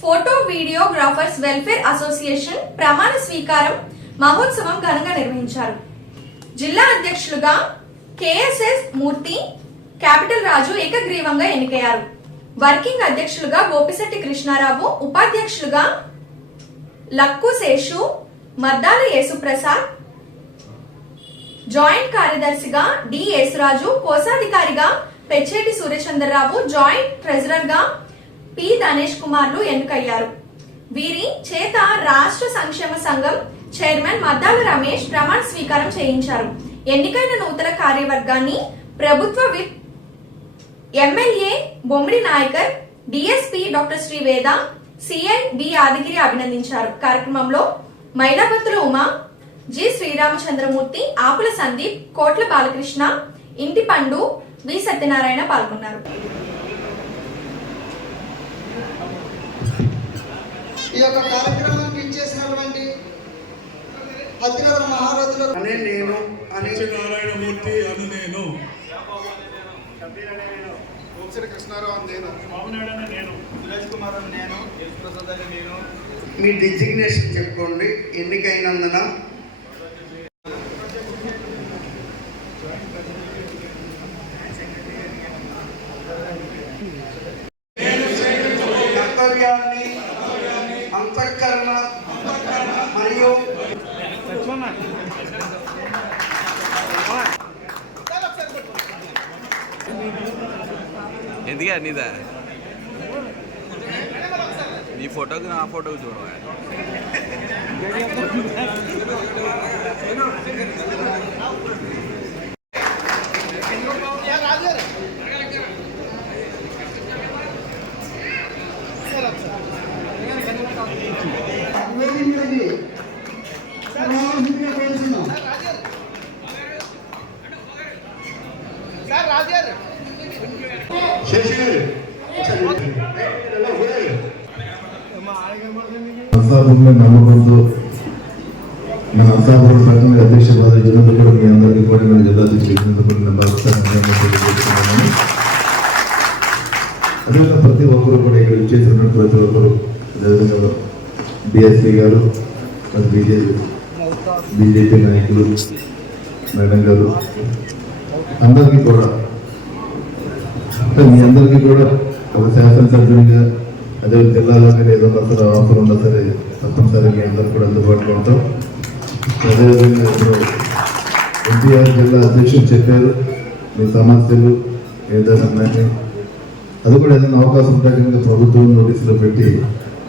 ఫోటో వీడియోగ్రాఫర్స్ వెల్ఫేర్ అసోసియేషన్ ప్రమాణ స్వీకారం మహోత్సవం ఘనంగా నిర్వహించారు. జిల్లా అధ్యక్షులుగా కేఎస్ఎస్ మూర్తి, క్యాపిటల్ రాజు ఏకగ్రీవంగా ఎన్నికయ్యారు. వర్కింగ్ అధ్యక్షులుగా గోపిశెట్టి కృష్ణారావు, ఉపాధ్యక్షులుగా లక్కు శేషు, మద్దాల యేసుప్రసాద్, జాయింట్ కార్యదర్శిగా డి యేసురాజు, కోశాధికారిగా పెచ్చేటి సూర్యచంద్రరావు, జాయింట్ ట్రెజరర్ గా పి ధనేష్ కుమార్లు ఎన్నికయ్యారు. వీరి చేత రాష్ట్ర సంక్షేమ సంఘం చైర్మన్ మద్దాల రమేష్ ప్రమాణ స్వీకారం చేయించారు. ఎన్నికైన నూతన కార్యవర్గాన్ని ప్రభుత్వ whip MLA Bommidi Nayakar, DSP doctor Sriveda, CI B Yadagiri అభినందించారు. కార్యక్రమంలో మైలాపత్తుల ఉమా, జి శ్రీరామచంద్రమూర్తి, ఆపుల సందీప్, కోట్ల బాలకృష్ణ, ఇంటి పండు, వి సత్యనారాయణ పాల్గొన్నారు. ఈ యొక్క కార్యక్రమానికి ఇచ్చేసినటువంటి అతిరథ మహారథులు అనే నేను నారాయణమూర్తి అని నేను కృష్ణారావు అని నేను మామనాడు అని నేను సురేష్ కుమార్ అని నేను ప్రసాద్ అని నేను. మీ డిజిగ్నేషన్ చెప్పుకోండి. ఎన్నికైనందున కర్తవ్యాన్ని అంతఃకరణ మరియు ఎందుకే నీదా నీ ఫోటోకి నా ఫోటోకి చూడవా. నర్సాపురంలో నమ్మకంతో నా నర్సాపురం సంఘం అధ్యక్ష పదవి ఇచ్చినందుకు కూడా మీ అందరికీ కూడా నా జిల్లా అధ్యక్షులు ఇచ్చినందుకు కూడా నేను తెలియజేస్తున్నాను. అదేవిధంగా ప్రతి ఒక్కరు కూడా ఇక్కడ ఇచ్చేసినటువంటి ప్రతి ఒక్కరు, అదేవిధంగా డిఎస్పీ గారు, బీజేపీ నాయకులు, మేడం గారు, అందరికీ కూడా, మీ అందరికీ కూడా ఒక శాసనసభ్యునిగా, అదే జిల్లాలో మీరు ఏదైనా సరే అవసరం ఉన్నా సరే తప్పనిసరి మీ అందరూ కూడా అందుబాటులో ఉంటాం. అదేవిధంగా ఇప్పుడు ఎన్టీఆర్ జిల్లా అధ్యక్షులు చెప్పారు మీ సమస్యలు ఏదైనా కానీ అది కూడా ఏదైనా అవకాశం ఉంటే కనుక ప్రభుత్వం నోటీసులో పెట్టి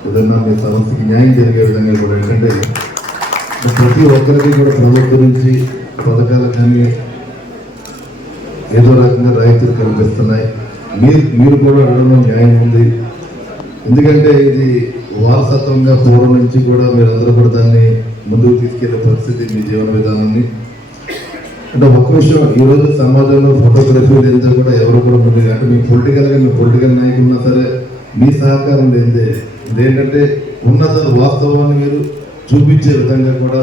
ఏదన్నా మీ సమస్యకి న్యాయం జరిగే విధంగా కూడా ఏంటంటే ప్రతి ఒక్కరికి కూడా ప్రభుత్వం నుంచి పథకాలు కానీ ఏదో రకంగా రాయితీలు కల్పిస్తున్నాయి. మీరు కూడా అడగడం న్యాయం ఉంది. ఎందుకంటే ఇది వారసత్వంగా పూర్వం నుంచి కూడా మీరందరూ కూడా దాన్ని ముందుకు తీసుకెళ్లే పరిస్థితి మీ జీవన విధానాన్ని. అంటే ఒక్క విషయం, ఈరోజు సమాజంలో ఫోటోగ్రఫీ లేనిదే కూడా ఎవరు కూడా ముందుగా, అంటే మీ పొలిటికల్ నాయకులు ఉన్నా సరే మీ సహకారం లేనిదే ఇదేంటంటే ఉన్నత వాస్తవాన్ని మీరు చూపించే విధంగా కూడా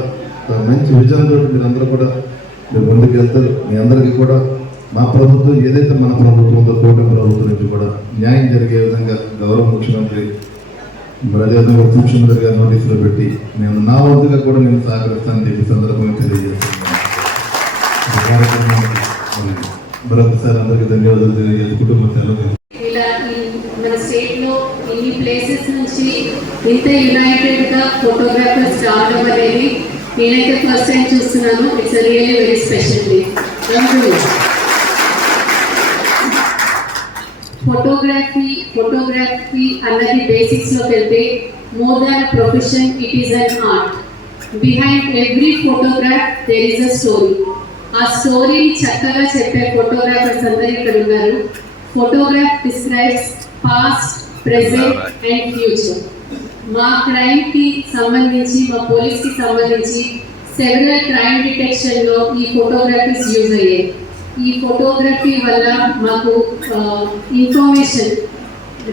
మంచి విజయంతో మీరందరూ కూడా మీరు ముందుకు వెళ్తారు. మీ అందరికీ కూడా మా ప్రభుత్వం ఏదైతే మన ప్రభుత్వం ఉందో కూటమి ప్రభుత్వం నుంచి కూడా న్యాయం జరిగే విధంగా గౌరవ ముఖ్యమంత్రి అదేవిధంగా ఉప ముఖ్యమంత్రి గారు నోటీసులో పెట్టి నేను నా వంతుగా కూడా నేను సహకరిస్తానని చెప్పి సందర్భంగా తెలియజేస్తున్నాను. మరొకసారి అందరికీ ధన్యవాదాలు తెలియజేసుకుంటూ ఇలా మన స్టేట్ లో ఇన్ని ప్లేసెస్ నుంచి ఇంత యునైటెడ్ గా ఫోటోగ్రాఫర్స్ రావడం అనేది నేనైతే ఫస్ట్ టైం చూస్తున్నాను. It's really very special day. Photography అన్నది బేసిక్స్ లోకి వెళ్తే more than profession, it is an art. Behind every photograph there is a story. ఆ స్టోరీని చక్కగా చెప్పే ఫోటోగ్రాఫర్స్ అందరూ ఇక్కడ ఉన్నారు. Photograph describes past, present and future. మా క్రైమ్ కి సంబంధించి, మా పోలీస్ కి సంబంధించి సెవెరల్ క్రైమ్ డిటెక్షన్ లో ఈ ఫోటోగ్రఫీస్ యూజ్ అయ్యాయి. ఈ ఫోటోగ్రఫీ వల్ల మాకు ఇన్ఫర్మేషన్,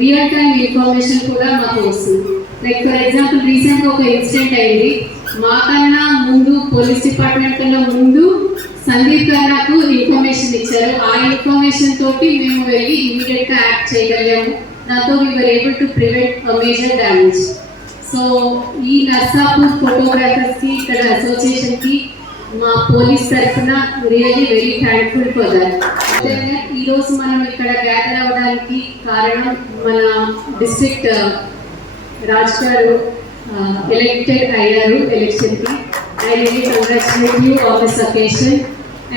రియల్ టైమ్ ఇన్ఫర్మేషన్ కూడా మాకు వస్తుంది. లైక్ ఫర్ ఎగ్జాంపుల్ రీసెంట్గా ఒక ఇన్సిడెంట్ అయింది. మాకన్నా ముందు పోలీస్ డిపార్ట్మెంట్ కన్నా ముందు సందీప్ గారు నాకు ఇన్ఫర్మేషన్ ఇచ్చారు. ఆ ఇన్ఫర్మేషన్ తోటి మేము వెళ్ళి ఇమీడియట్ గా యాక్ట్ చేయగలిగాము. దాంతో we were able to prevent major damage. So ఈ నర్సాపూర్ ఫోటోగ్రాఫర్స్ కి, ఇక్కడ అసోసియేషన్ కి మా పోలీస్ తరఫున really very thankful for that. ఈ రోజు మనం ఇక్కడ గ్యాదర్ అవ్వడానికి కారణం మన డిస్ట్రిక్ట్ రాజ్ గారు ఎలక్టెడ్ అయ్యారు ఎలక్షన్ కి. I really congratulate you on this occasion.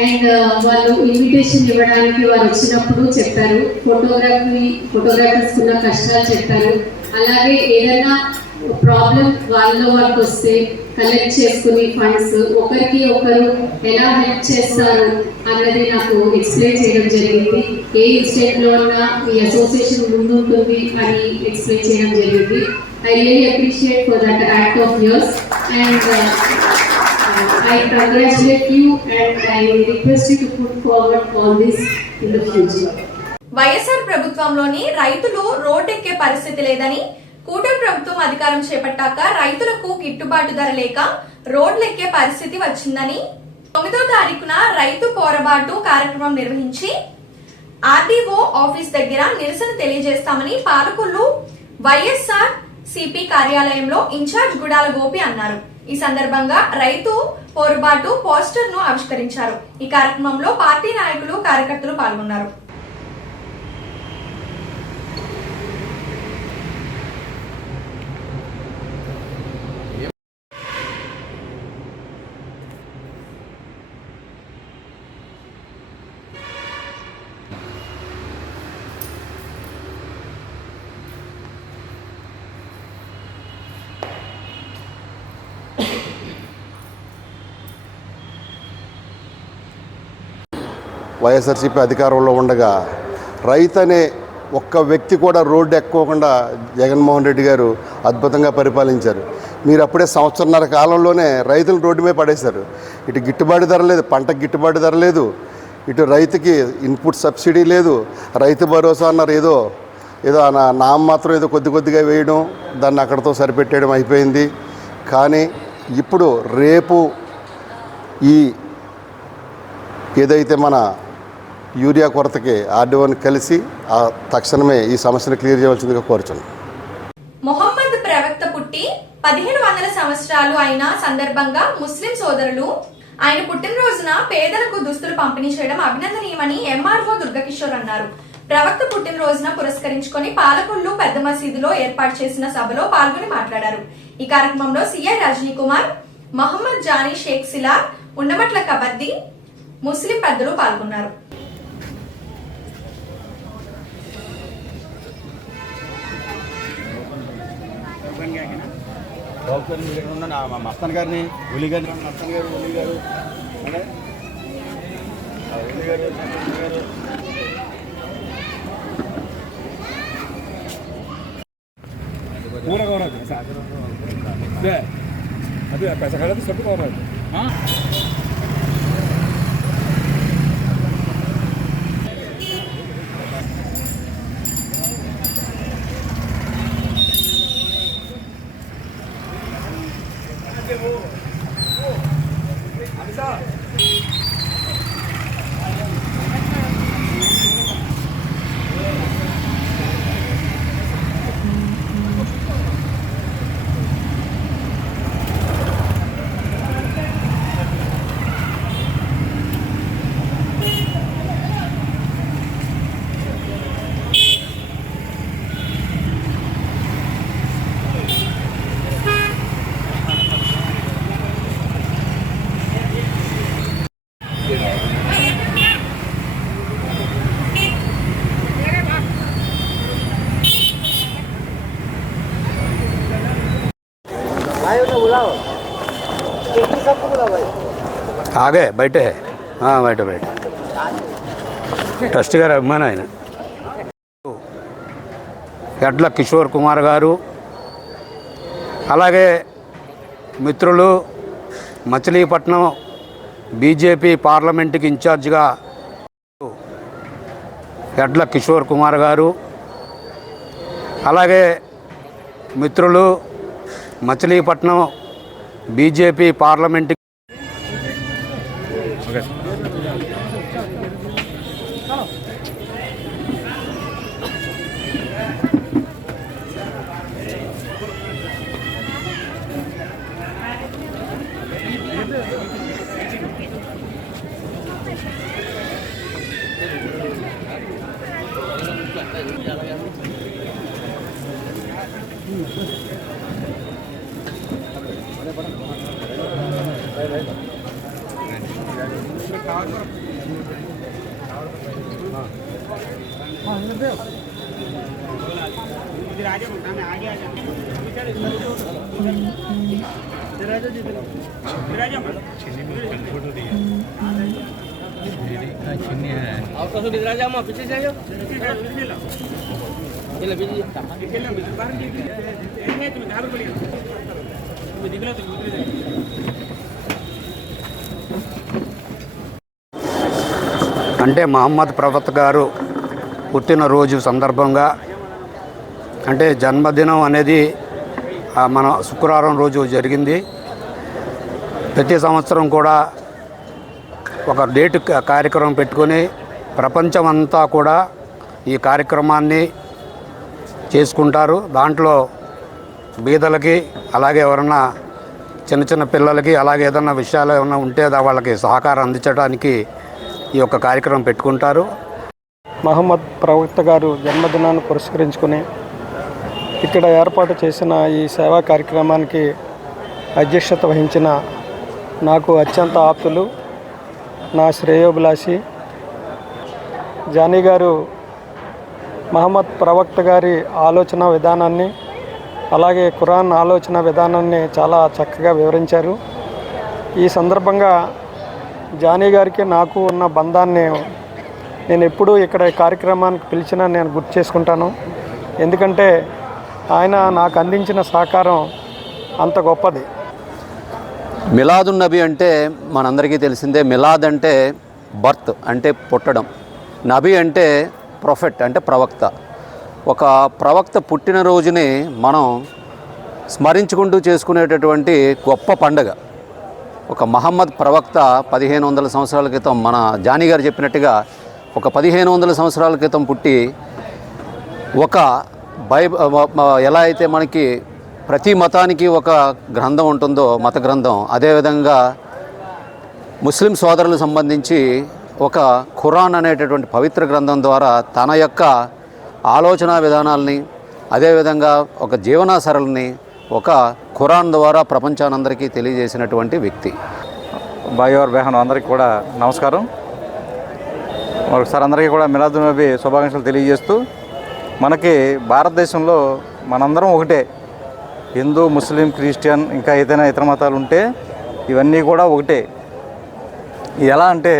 And వాళ్ళు ఇన్విటేషన్ ఇవ్వడానికి వారు వచ్చినప్పుడు చెప్పారు, ఫోటోగ్రాఫర్స్ ఉన్న కష్టాలు చెప్పారు. అలాగే ఏదైనా ప్రాబ్లం వాళ్ళకి వస్తే కలెక్ట్ చేసుకుని ఫండ్స్ ఒకరికి ఒకరు ఎలా హెల్ప్ చేస్తారు అన్నది నాకు ఎక్స్ప్లెయిన్ చేయడం జరిగింది. ఏ స్టేట్లో ఉన్న ఈ అసోసియేషన్ ముందుంటుంది అని ఎక్స్ప్లెయిన్ చేయడం జరిగింది. I really appreciate for that act of yours and I congratulate you and I request you to put forward all this in the future. YSR ప్రభుత్వంలోని రైతులు రోడ్డెక్కే పరిస్థితి లేదని, కూటమి ప్రభుత్వం అధికారం చేపట్టాక రైతులకు గిట్టుబాటు ధర లేక రోడ్లెక్కే పరిస్థితి వచ్చిందని 9వ తారీఖున రైతు పోరాబాటు కార్యక్రమం నిర్వహించి ఆర్డీఓ ఆఫీస్ దగ్గర నిరసన తెలియజేస్తామని పాలకొల్లు వైఎస్ఆర్ సిపి కార్యాలయంలో ఇన్ఛార్జ్ గుడాల గోపి అన్నారు. ఈ సందర్భంగా రైతు పోరుబాటు పోస్టర్ ను ఆవిష్కరించారు. ఈ కార్యక్రమంలో పార్టీ నాయకులు, కార్యకర్తలు పాల్గొన్నారు. వైఎస్ఆర్సీపీ అధికారంలో ఉండగా రైతు అనే ఒక్క వ్యక్తి కూడా రోడ్డు ఎక్కోకుండా జగన్మోహన్ రెడ్డి గారు అద్భుతంగా పరిపాలించారు. మీరు అప్పుడే సంవత్సరన్నర కాలంలోనే రైతులు రోడ్డు మీద పడేశారు. ఇటు గిట్టుబాటు ధర లేదు, పంటకు గిట్టుబాటు ధర లేదు, ఇటు రైతుకి ఇన్పుట్ సబ్సిడీ లేదు, రైతు భరోసా అన్నారు ఏదో నామమాత్రం ఏదో కొద్దిగా వేయడం, దాన్ని అక్కడితో సరిపెట్టేయడం అయిపోయింది. కానీ ఇప్పుడు రేపు ఈ ఏదైతే మన యూరియా కొరతకి ఆర్డీఓని కలిసి తక్షణమే ఈ సమస్యను క్లియర్ చేయవలసిందిగా కోరుచున్నాను. మొహమ్మద్ ప్రవక్త పుట్టి 1500 సంవత్సరాలు అయిన సందర్భంగా ముస్లిం సోదరులు ఆయన పుట్టినరోజున పేదలకు దుస్తులు పంపిణీ చేయడం అభినందనీయమని ఎంఆర్ఓ దుర్గకిషోర్ అన్నారు. ప్రవక్త పుట్టినరోజున పురస్కరించుకొని పాలకొల్లు పెద్ద మసీదులో ఏర్పాటు చేసిన సభలో పాల్గొని మాట్లాడారు. ఈ కార్యక్రమంలో సిఐ రజనీ కుమార్, మహమ్మద్ జానీ షేక్ సిలార్, ఉన్నమట్ల కబద్ది, ముస్లిం పెద్దలు పాల్గొన్నారు. మస్తాన్ గారిని ఉలి గారు మస్తాన్ గారు ఉలి గారు पूरा गौरव है अभी पैसा खा तो सब गौरव है. हाँ आगे बैठे है. हाँ बैठे ट्रस्ट गाరు అభిమానం ఆయన గడ్ల కిషోర్ కుమార్ గారు, అలాగే మిత్రులు మచిలీపట్నం బీజేపీ పార్లమెంటుకి ఇన్ఛార్జిగా గడ్ల కిషోర్ కుమార్ గారు, అలాగే మిత్రులు మచిలీపట్నం బీజేపీ పార్లమెంటు అంటే మహమ్మద్ ప్రవక్త గారు పుట్టినరోజు సందర్భంగా అంటే జన్మదినం అనేది మన శుక్రవారం రోజు జరిగింది. ప్రతి సంవత్సరం కూడా ఒక డేట్ కార్యక్రమం పెట్టుకొని ప్రపంచమంతా కూడా ఈ కార్యక్రమాన్ని చేసుకుంటారు. దాంట్లో బీదలకి అలాగే ఎవరన్నా చిన్న చిన్న పిల్లలకి అలాగే ఏదన్నా విషయాలు ఏమైనా ఉంటే వాళ్ళకి సహకారం అందించడానికి ఈ యొక్క కార్యక్రమం పెట్టుకుంటారు. మహమ్మద్ ప్రవక్త గారు జన్మదినాన్ని పురస్కరించుకుని ఇక్కడ ఏర్పాటు చేసిన ఈ సేవా కార్యక్రమానికి అధ్యక్షత వహించిన నాకు అత్యంత ఆప్తులు, నా శ్రేయోభిలాషి జానీ గారు మహమ్మద్ ప్రవక్త గారి ఆలోచన విధానాన్ని అలాగే ఖురాన్ ఆలోచన విధానాన్ని చాలా చక్కగా వివరించారు. ఈ సందర్భంగా జానీ గారికి నాకు ఉన్న బంధాన్ని నేను ఎప్పుడూ ఇక్కడ ఈ కార్యక్రమానికి పిలిచినా నేను గుర్తు చేసుకుంటాను. ఎందుకంటే ఆయన నాకు అందించిన సహకారం అంత గొప్పది. మిలాదున్ నబీ అంటే మనందరికీ తెలిసిందే. మిలాద్ అంటే బర్త్ అంటే పుట్టడం, నబీ అంటే ప్రొఫెట్ అంటే ప్రవక్త. ఒక ప్రవక్త పుట్టినరోజుని మనం స్మరించుకుంటూ చేసుకునేటటువంటి గొప్ప పండుగ. ఒక మహమ్మద్ ప్రవక్త 1500 సంవత్సరాల క్రితం మన జానీ గారు చెప్పినట్టుగా ఒక 1500 సంవత్సరాల క్రితం పుట్టి ఒక ఎలా అయితే మనకి ప్రతి మతానికి ఒక గ్రంథం ఉంటుందో మత గ్రంథం, అదేవిధంగా ముస్లిం సోదరులకు సంబంధించి ఒక ఖురాన్ అనేటటువంటి పవిత్ర గ్రంథం ద్వారా తన యొక్క ఆలోచన విధానాలని అదేవిధంగా ఒక జీవనాసరళని ఒక ఖురాన్ ద్వారా ప్రపంచానందరికీ తెలియజేసినటువంటి వ్యక్తి. భాయ్ బెహన్ అందరికీ కూడా నమస్కారం. మరొకసారి అందరికీ కూడా మిలాదున్ నబీ శుభాకాంక్షలు తెలియజేస్తూ, మనకి భారతదేశంలో మనందరం ఒకటే. హిందూ, ముస్లిం, క్రిస్టియన్ ఇంకా ఏదైనా ఇతర మతాలు ఉంటే ఇవన్నీ కూడా ఒకటే. ఎలా అంటే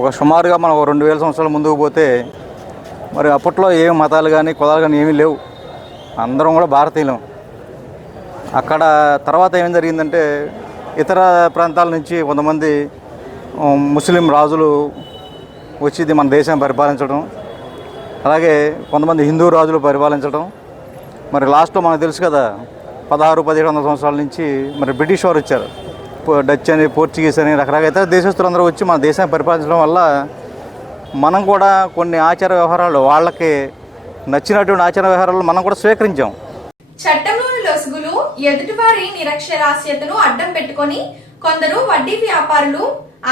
ఒక సుమారుగా మనం 2000 సంవత్సరాల ముందుకు పోతే మరి అప్పట్లో ఏం మతాలు కానీ కులాలు కానీ ఏమీ లేవు, అందరం కూడా భారతీయులం. అక్కడ తర్వాత ఏం జరిగిందంటే ఇతర ప్రాంతాల నుంచి కొంతమంది ముస్లిం రాజులు వచ్చి మన దేశాన్ని పరిపాలించడం, అలాగే కొంతమంది హిందూ రాజులు పరిపాలించడం. మరి లాస్ట్లో మనకు తెలుసు కదా 1600-1700 సంవత్సరాల నుంచి మరి బ్రిటిష్ వారు వచ్చారు. డచ్ అని, పోర్చుగీస్ అని రకరకాల ఇతర దేశస్తులందరూ వచ్చి మన దేశాన్ని పరిపాలించడం వల్ల మనం కూడా కొన్ని ఆచార వ్యవహారాలు వాళ్ళకి నచ్చినటువంటి ఆచార వ్యవహారాలు మనం కూడా స్వీకరించాం. చట్టంలోని లొసుగులు, ఎదుటివారి నిరక్షరాస్యతను అడ్డం పెట్టుకొని కొందరు వడ్డీ వ్యాపారులు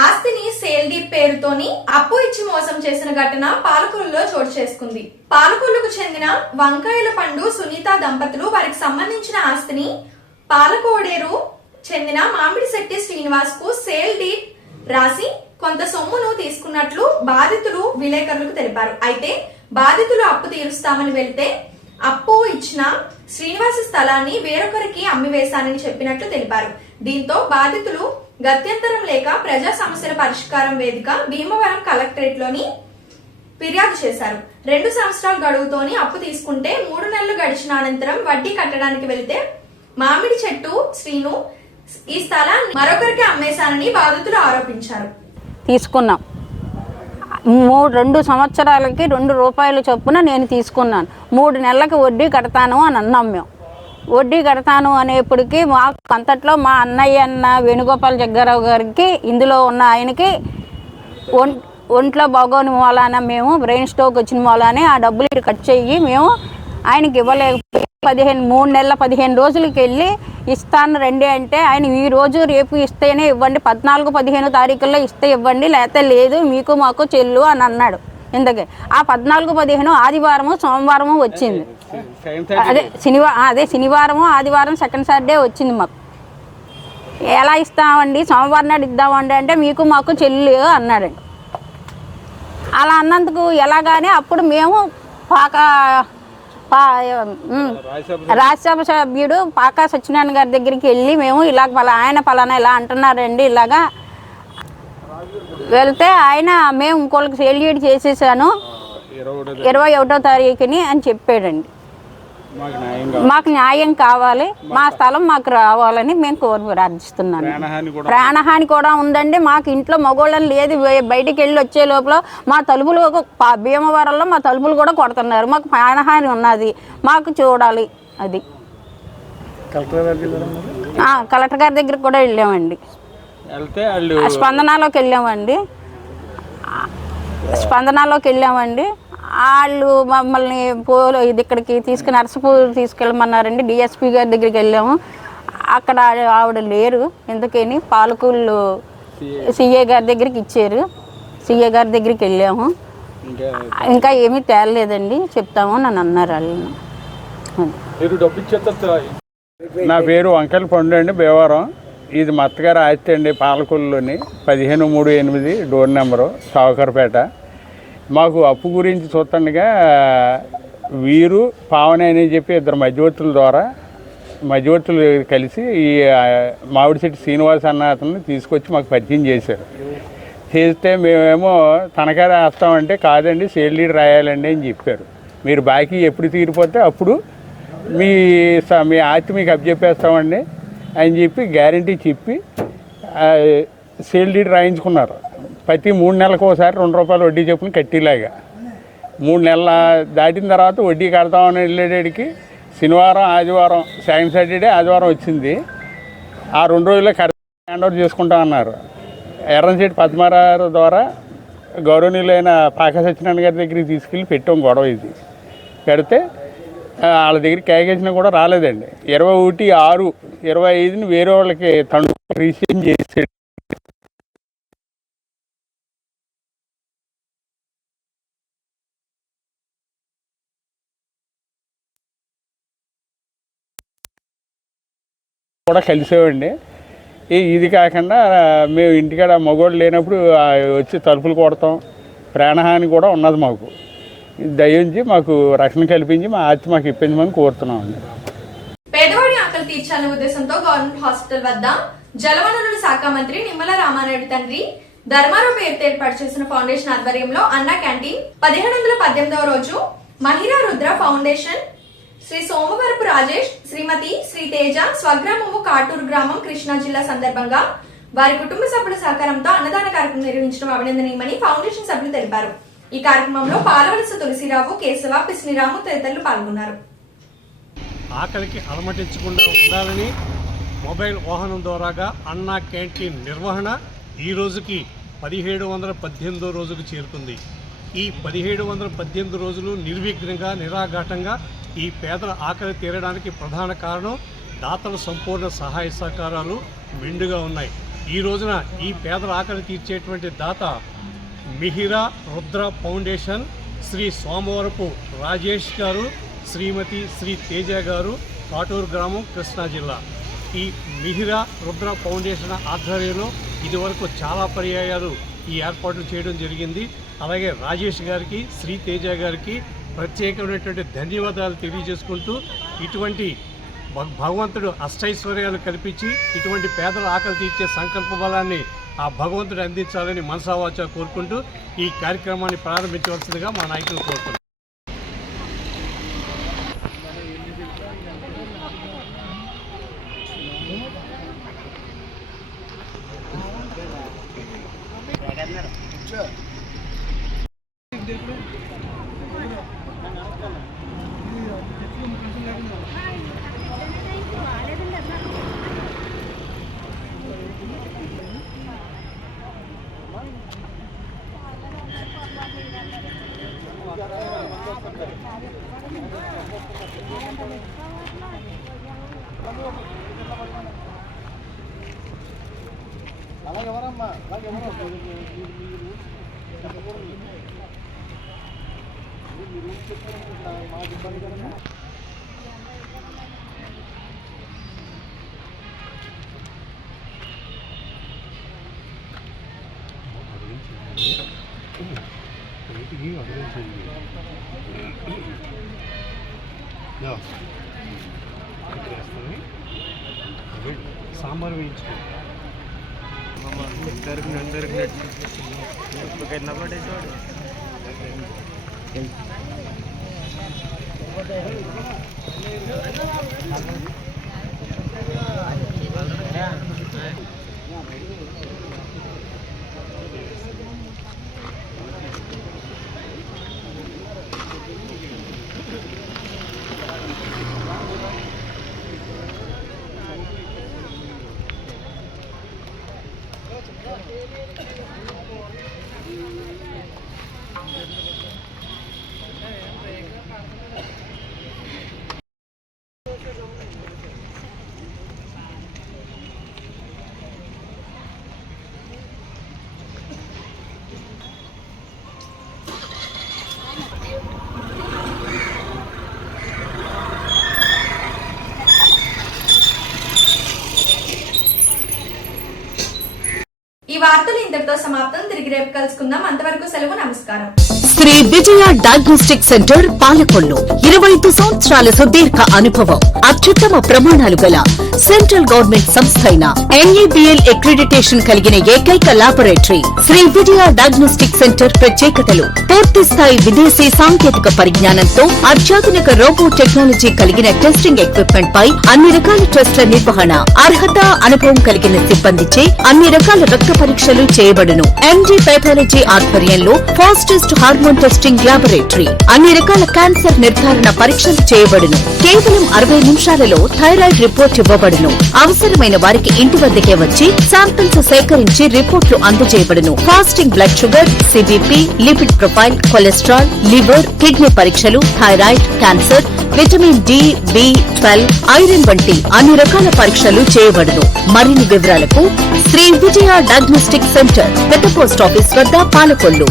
ఆస్తిని సేల్ డీడ్ పేరుతోని అప్పు ఇచ్చి మోసం చేసిన ఘటన పాలకొల్లులో చోటు చేసుకుంది. పాలకొల్లుకు చెందిన వంకాయల పండు సునీత దంపతులు వారికి సంబంధించిన ఆస్తిని పాలకోడేరు చెందిన మామిడిశెట్టి శ్రీనివాస్ కు సేల్ డీడ్ రాసి కొంత సొమ్మును తీసుకున్నట్లు బాధితులు విలేకరులకు తెలిపారు. అయితే బాధితులు అప్పు తీరుస్తామని వెళ్తే అప్పు ఇచ్చిన శ్రీనివాస స్థలాన్ని వేరొకరికి అమ్మివేశానని చెప్పినట్లు తెలిపారు. దీంతో బాధితులు గత్యంతరం లేక ప్రజా సమస్యల పరిష్కారం వేదిక భీమవరం కలెక్టరేట్ లోని ఫిర్యాదు చేశారు. 2 సంవత్సరాల గడువుతోని అప్పు తీసుకుంటే 3 నెలలు గడిచిన అనంతరం వడ్డీ కట్టడానికి వెళ్తే మామిడి చెట్టు శ్రీను ఈ స్థలాన్ని మరొకరికి అమ్మేశానని బాధితులు ఆరోపించారు. తీసుకున్నాం 2 సంవత్సరాలకి 2 రూపాయలు చొప్పున నేను తీసుకున్నాను. 3 నెలలకు వడ్డీ కడతాను అని అన్నాం. మేము వడ్డీ కడతాను అనేప్పటికీ మాకు అంతట్లో మా అన్నయ్య అన్న వేణుగోపాల్ జగ్గారావు గారికి ఇందులో ఉన్న ఆయనకి ఒంట్లో బాగోని మూలాన మేము బ్రెయిన్ స్ట్రోక్ వచ్చిన మూలానే ఆ డబ్బులు కట్ చెయ్యి మేము ఆయనకి ఇవ్వలేకపోయి 3 నెలల 15 రోజులకి వెళ్ళి ఇస్తాను రండి అంటే ఆయన ఈ రోజు రేపు ఇస్తేనే ఇవ్వండి, 14-15 తారీఖుల్లో ఇస్తే ఇవ్వండి, లేకపోతే లేదు మీకు మాకు చెల్లు అని అన్నాడు. ఇందుకే ఆ 14-15 ఆదివారము సోమవారము వచ్చింది. అదే శనివారము ఆదివారం సెకండ్ సాటర్డే వచ్చింది మాకు. ఎలా ఇస్తామండి, సోమవారం నాడు ఇద్దామండి అంటే మీకు మాకు చెల్లి అన్నాడండి. అలా అన్నందుకు ఎలాగానే అప్పుడు మేము రాజ్యసభ సభ్యుడు పాకా సత్యనారాయణ గారి దగ్గరికి వెళ్ళి మేము ఇలాగ ఆయన పలానా ఇలా అంటున్నారండి, ఇలాగా వెళ్తే ఆయన మేము ఇంకోళ్ళకి సెల్యూట్ చేసేసాను 21వ తారీఖుని అని చెప్పాడండి. మాకు న్యాయం కావాలి, మా స్థలం మాకు రావాలని మేము ప్రార్థిస్తున్నాను. ప్రాణహాని కూడా ఉందండి. మాకు ఇంట్లో మగోళ్ళని లేదు, బయటికి వెళ్ళి వచ్చే లోపల మా తలుపులు భీమవరంలో మా తలుపులు కూడా కొడుతున్నారు. మాకు ప్రాణహాని ఉన్నది, మాకు చూడాలి. అది కలెక్టర్ గారి దగ్గరికి కూడా వెళ్ళామండి. స్పందనలోకి వెళ్ళామండి. వాళ్ళు మమ్మల్ని ఇది ఇక్కడికి నర్సపూర్ తీసుకెళ్ళమన్నారండి. డిఎస్పీ గారి దగ్గరికి వెళ్ళాము. అక్కడ ఆవిడ లేరు, ఎందుకని పాలకుళ్ళు సిఏ గారి దగ్గరికి ఇచ్చారు. సిఏ గారి దగ్గరికి వెళ్ళాము, ఇంకా ఏమీ తేలలేదండి, చెప్తాము నన్ను అన్నారు వాళ్ళు. నా పేరు వంకల పండు అండి, భీమవరం. ఇది మా అత్తగారు ఆస్తి అండి, పాలకొల్లులోని 1538 డోర్ నెంబరు, సావుకర్పేట. మాకు అప్పు గురించి చూస్తుండగా వీరు పావని అని చెప్పి ఇద్దరు మధ్యవర్తులు కలిసి ఈ మామిడిశెట్టి శ్రీనివాస్ అన్న అతన్ని తీసుకొచ్చి మాకు పరిచయం చేశారు. చేస్తే మేమేమో తనఖా రాస్తామంటే కాదండి సేల్ డీడ్ రాయాలండి అని చెప్పారు. మీరు బాకీ ఎప్పుడు తీరిపోతే అప్పుడు మీ ఆస్తి మీకు అప్పచెప్పేస్తామండి అని చెప్పి గ్యారంటీ చెప్పి సేల్ డీడ్ రాయించుకున్నారు. ప్రతి 3 నెలలకు ఒకసారి ₹2 వడ్డీ చొప్పున కట్టేలాగా. 3 నెలల దాటిన తర్వాత వడ్డీ కడతామని వెళ్ళేటికి శనివారం, ఆదివారం, సెకండ్ సాటర్డే, ఆదివారం వచ్చింది. ఆ 2 రోజుల్లో హ్యాండ్ ఓవర్ చేసుకుంటామన్నారు. ఎర్రంశెట్టి పద్మారావు ద్వారా గౌరవనీయులైన పాకా సత్యనారాయణ గారి దగ్గరికి తీసుకెళ్ళి పెట్టాం గొడవ. ఇది పెడితే వాళ్ళ దగ్గర క్యాకేసిన కూడా రాలేదండి. 21/6/25 వేరే వాళ్ళకి తను రిజిస్ట్రేషన్ చేసాడు. కూడా కలిసేవండి. ఇది కాకుండా మేము ఇంటికాడ మగవాళ్ళు లేనప్పుడు వచ్చి తలుపులు కొడతాం, ప్రాణహాని కూడా ఉన్నది. మాకు దయించి మాకు రక్షణ కల్పించి మా ఆస్తి మాకు ఇప్పించమని కోరుతున్నామండి. పేదవాడి ఆకలి తీర్చాలనే ఉద్దేశంతో గవర్నమెంట్ హాస్పిటల్ వద్ద జలవనరుల శాఖ మంత్రి నిమ్మల రామారెడ్డి తండ్రి ధర్మారావు పేరుతో ఏర్పాటు చేసిన ఫౌండేషన్ ఆధ్వర్యంలో అన్నా క్యాంటీన్ 1718వ రోజు మహిళా రుద్ర ఫౌండేషన్ శ్రీ సోమవరపు రాజేష్, శ్రీమతి శ్రీ తేజ స్వగ్రామము కాటూరు గ్రామం, కృష్ణా జిల్లా సందర్భంగా వారి కుటుంబ సభ్యుల సహకారంతో అన్నదాన కార్యక్రమం నిర్వహించడం అభినందనీయమని ఫౌండేషన్ సభ్యులు తెలిపారు. ఈ కార్యక్రమంలో పాలవలస తులసిరావు, కేశవ, పిస్నిరాము తదితరులు పాల్గొన్నారు. ఆకలికి అలమటించకుండా ఉండాలని మొబైల్ వాహనం ద్వారాగా అన్నా క్యాంటీన్ నిర్వహణ ఈ రోజుకి 1718వ రోజుకు చేరుకుంది. ఈ 1718 రోజులు నిర్విఘ్నంగా, నిరాఘాటంగా ఈ పేదల ఆకలి తీరడానికి ప్రధాన కారణం దాతల సంపూర్ణ సహాయ సహకారాలు మెండుగా ఉన్నాయి. ఈ రోజున ఈ పేదల ఆకలి తీర్చేటువంటి దాత మిహిరా రుద్ర ఫౌండేషన్ శ్రీ సోమవరపు రాజేష్ గారు, శ్రీమతి శ్రీ తేజ గారు, కాటూరు గ్రామం, కృష్ణా జిల్లా. ఈ మిహిరా రుద్ర ఫౌండేషన్ ఆధ్వర్యంలో ఇదివరకు చాలా పర్యాయాలు ఈ ఏర్పాట్లు చేయడం జరిగింది. అలాగే రాజేష్ గారికి, శ్రీ తేజ గారికి ప్రత్యేకమైనటువంటి ధన్యవాదాలు తెలియజేసుకుంటూ ఇటువంటి భగవంతుడు అష్టైశ్వర్యాలు కల్పించి ఇటువంటి పేదల ఆకలి తీర్చే సంకల్ప బలాన్ని ఆ భగవంతుడు అందించాలని మనసావాచ కోరుకుంటూ ఈ కార్యక్రమాన్ని ప్రారంభించవలసిందిగా మా నాయకులు కోరుతున్నారు. సాంబార్ వేయించుకో ఈ వార్తలు ఇంతటితో సమాప్తం. తిరిగి రేపు కలుసుకుందాం. అంతవరకు సెలవు. నమస్కారం. శ్రీ విజయ డయాగ్నోస్టిక్ సెంటర్ పాలకొల్లు 25 సంవత్సరాల సుదీర్ఘ అనుభవం, అత్యుత్తమ ప్రమాణాలు గల సెంట్రల్ గవర్నమెంట్ సంస్థ అయిన NABL అక్రిడిటేషన్ కలిగిన ఏకైక laboratory Shri Vijaya diagnostic centre. ప్రత్యేకతలు: పూర్తి స్థాయి విదేశీ సాంకేతిక పరిజ్ఞానంతో అత్యాధునిక రోబో టెక్నాలజీ కలిగిన టెస్టింగ్ ఎక్విప్మెంట్ పై అన్ని రకాల టెస్టుల నిర్వహణ, అర్హత, అనుభవం కలిగిన సిబ్బందిచే అన్ని రకాల రక్త పరీక్షలు చేయబడును. MD పైథాలజీ ఆధ్వర్యంలో ఫాస్టెస్ట్ హార్మోన్ టెస్టింగ్ ల్యాబొరేటరీ. అన్ని రకాల క్యాన్సర్ నిర్ధారణ పరీక్షలు చేయబడును. కేవలం 60 నిమిషాలలో థైరాయిడ్ రిపోర్ట్ ఇవ్వబడును. అవసరమైన వారికి ఇంటి వద్దకే వచ్చి శాంపిల్స్ సేకరించి రిపోర్ట్లు అందజేయబడును. Fasting blood sugar, CBP, lipid profile, cholesterol, liver, kidney పరీక్షలు, thyroid, cancer, vitamin D, B12, iron వంటి అన్ని రకాల పరీక్షలు చేయబడును. మరిన్ని వివరాలకు శ్రీ విజయ డయాగ్నోస్టిక్ సెంటర్, పెద్ద పోస్ట్ ఆఫీస్ వద్ద, పాలకొల్లు.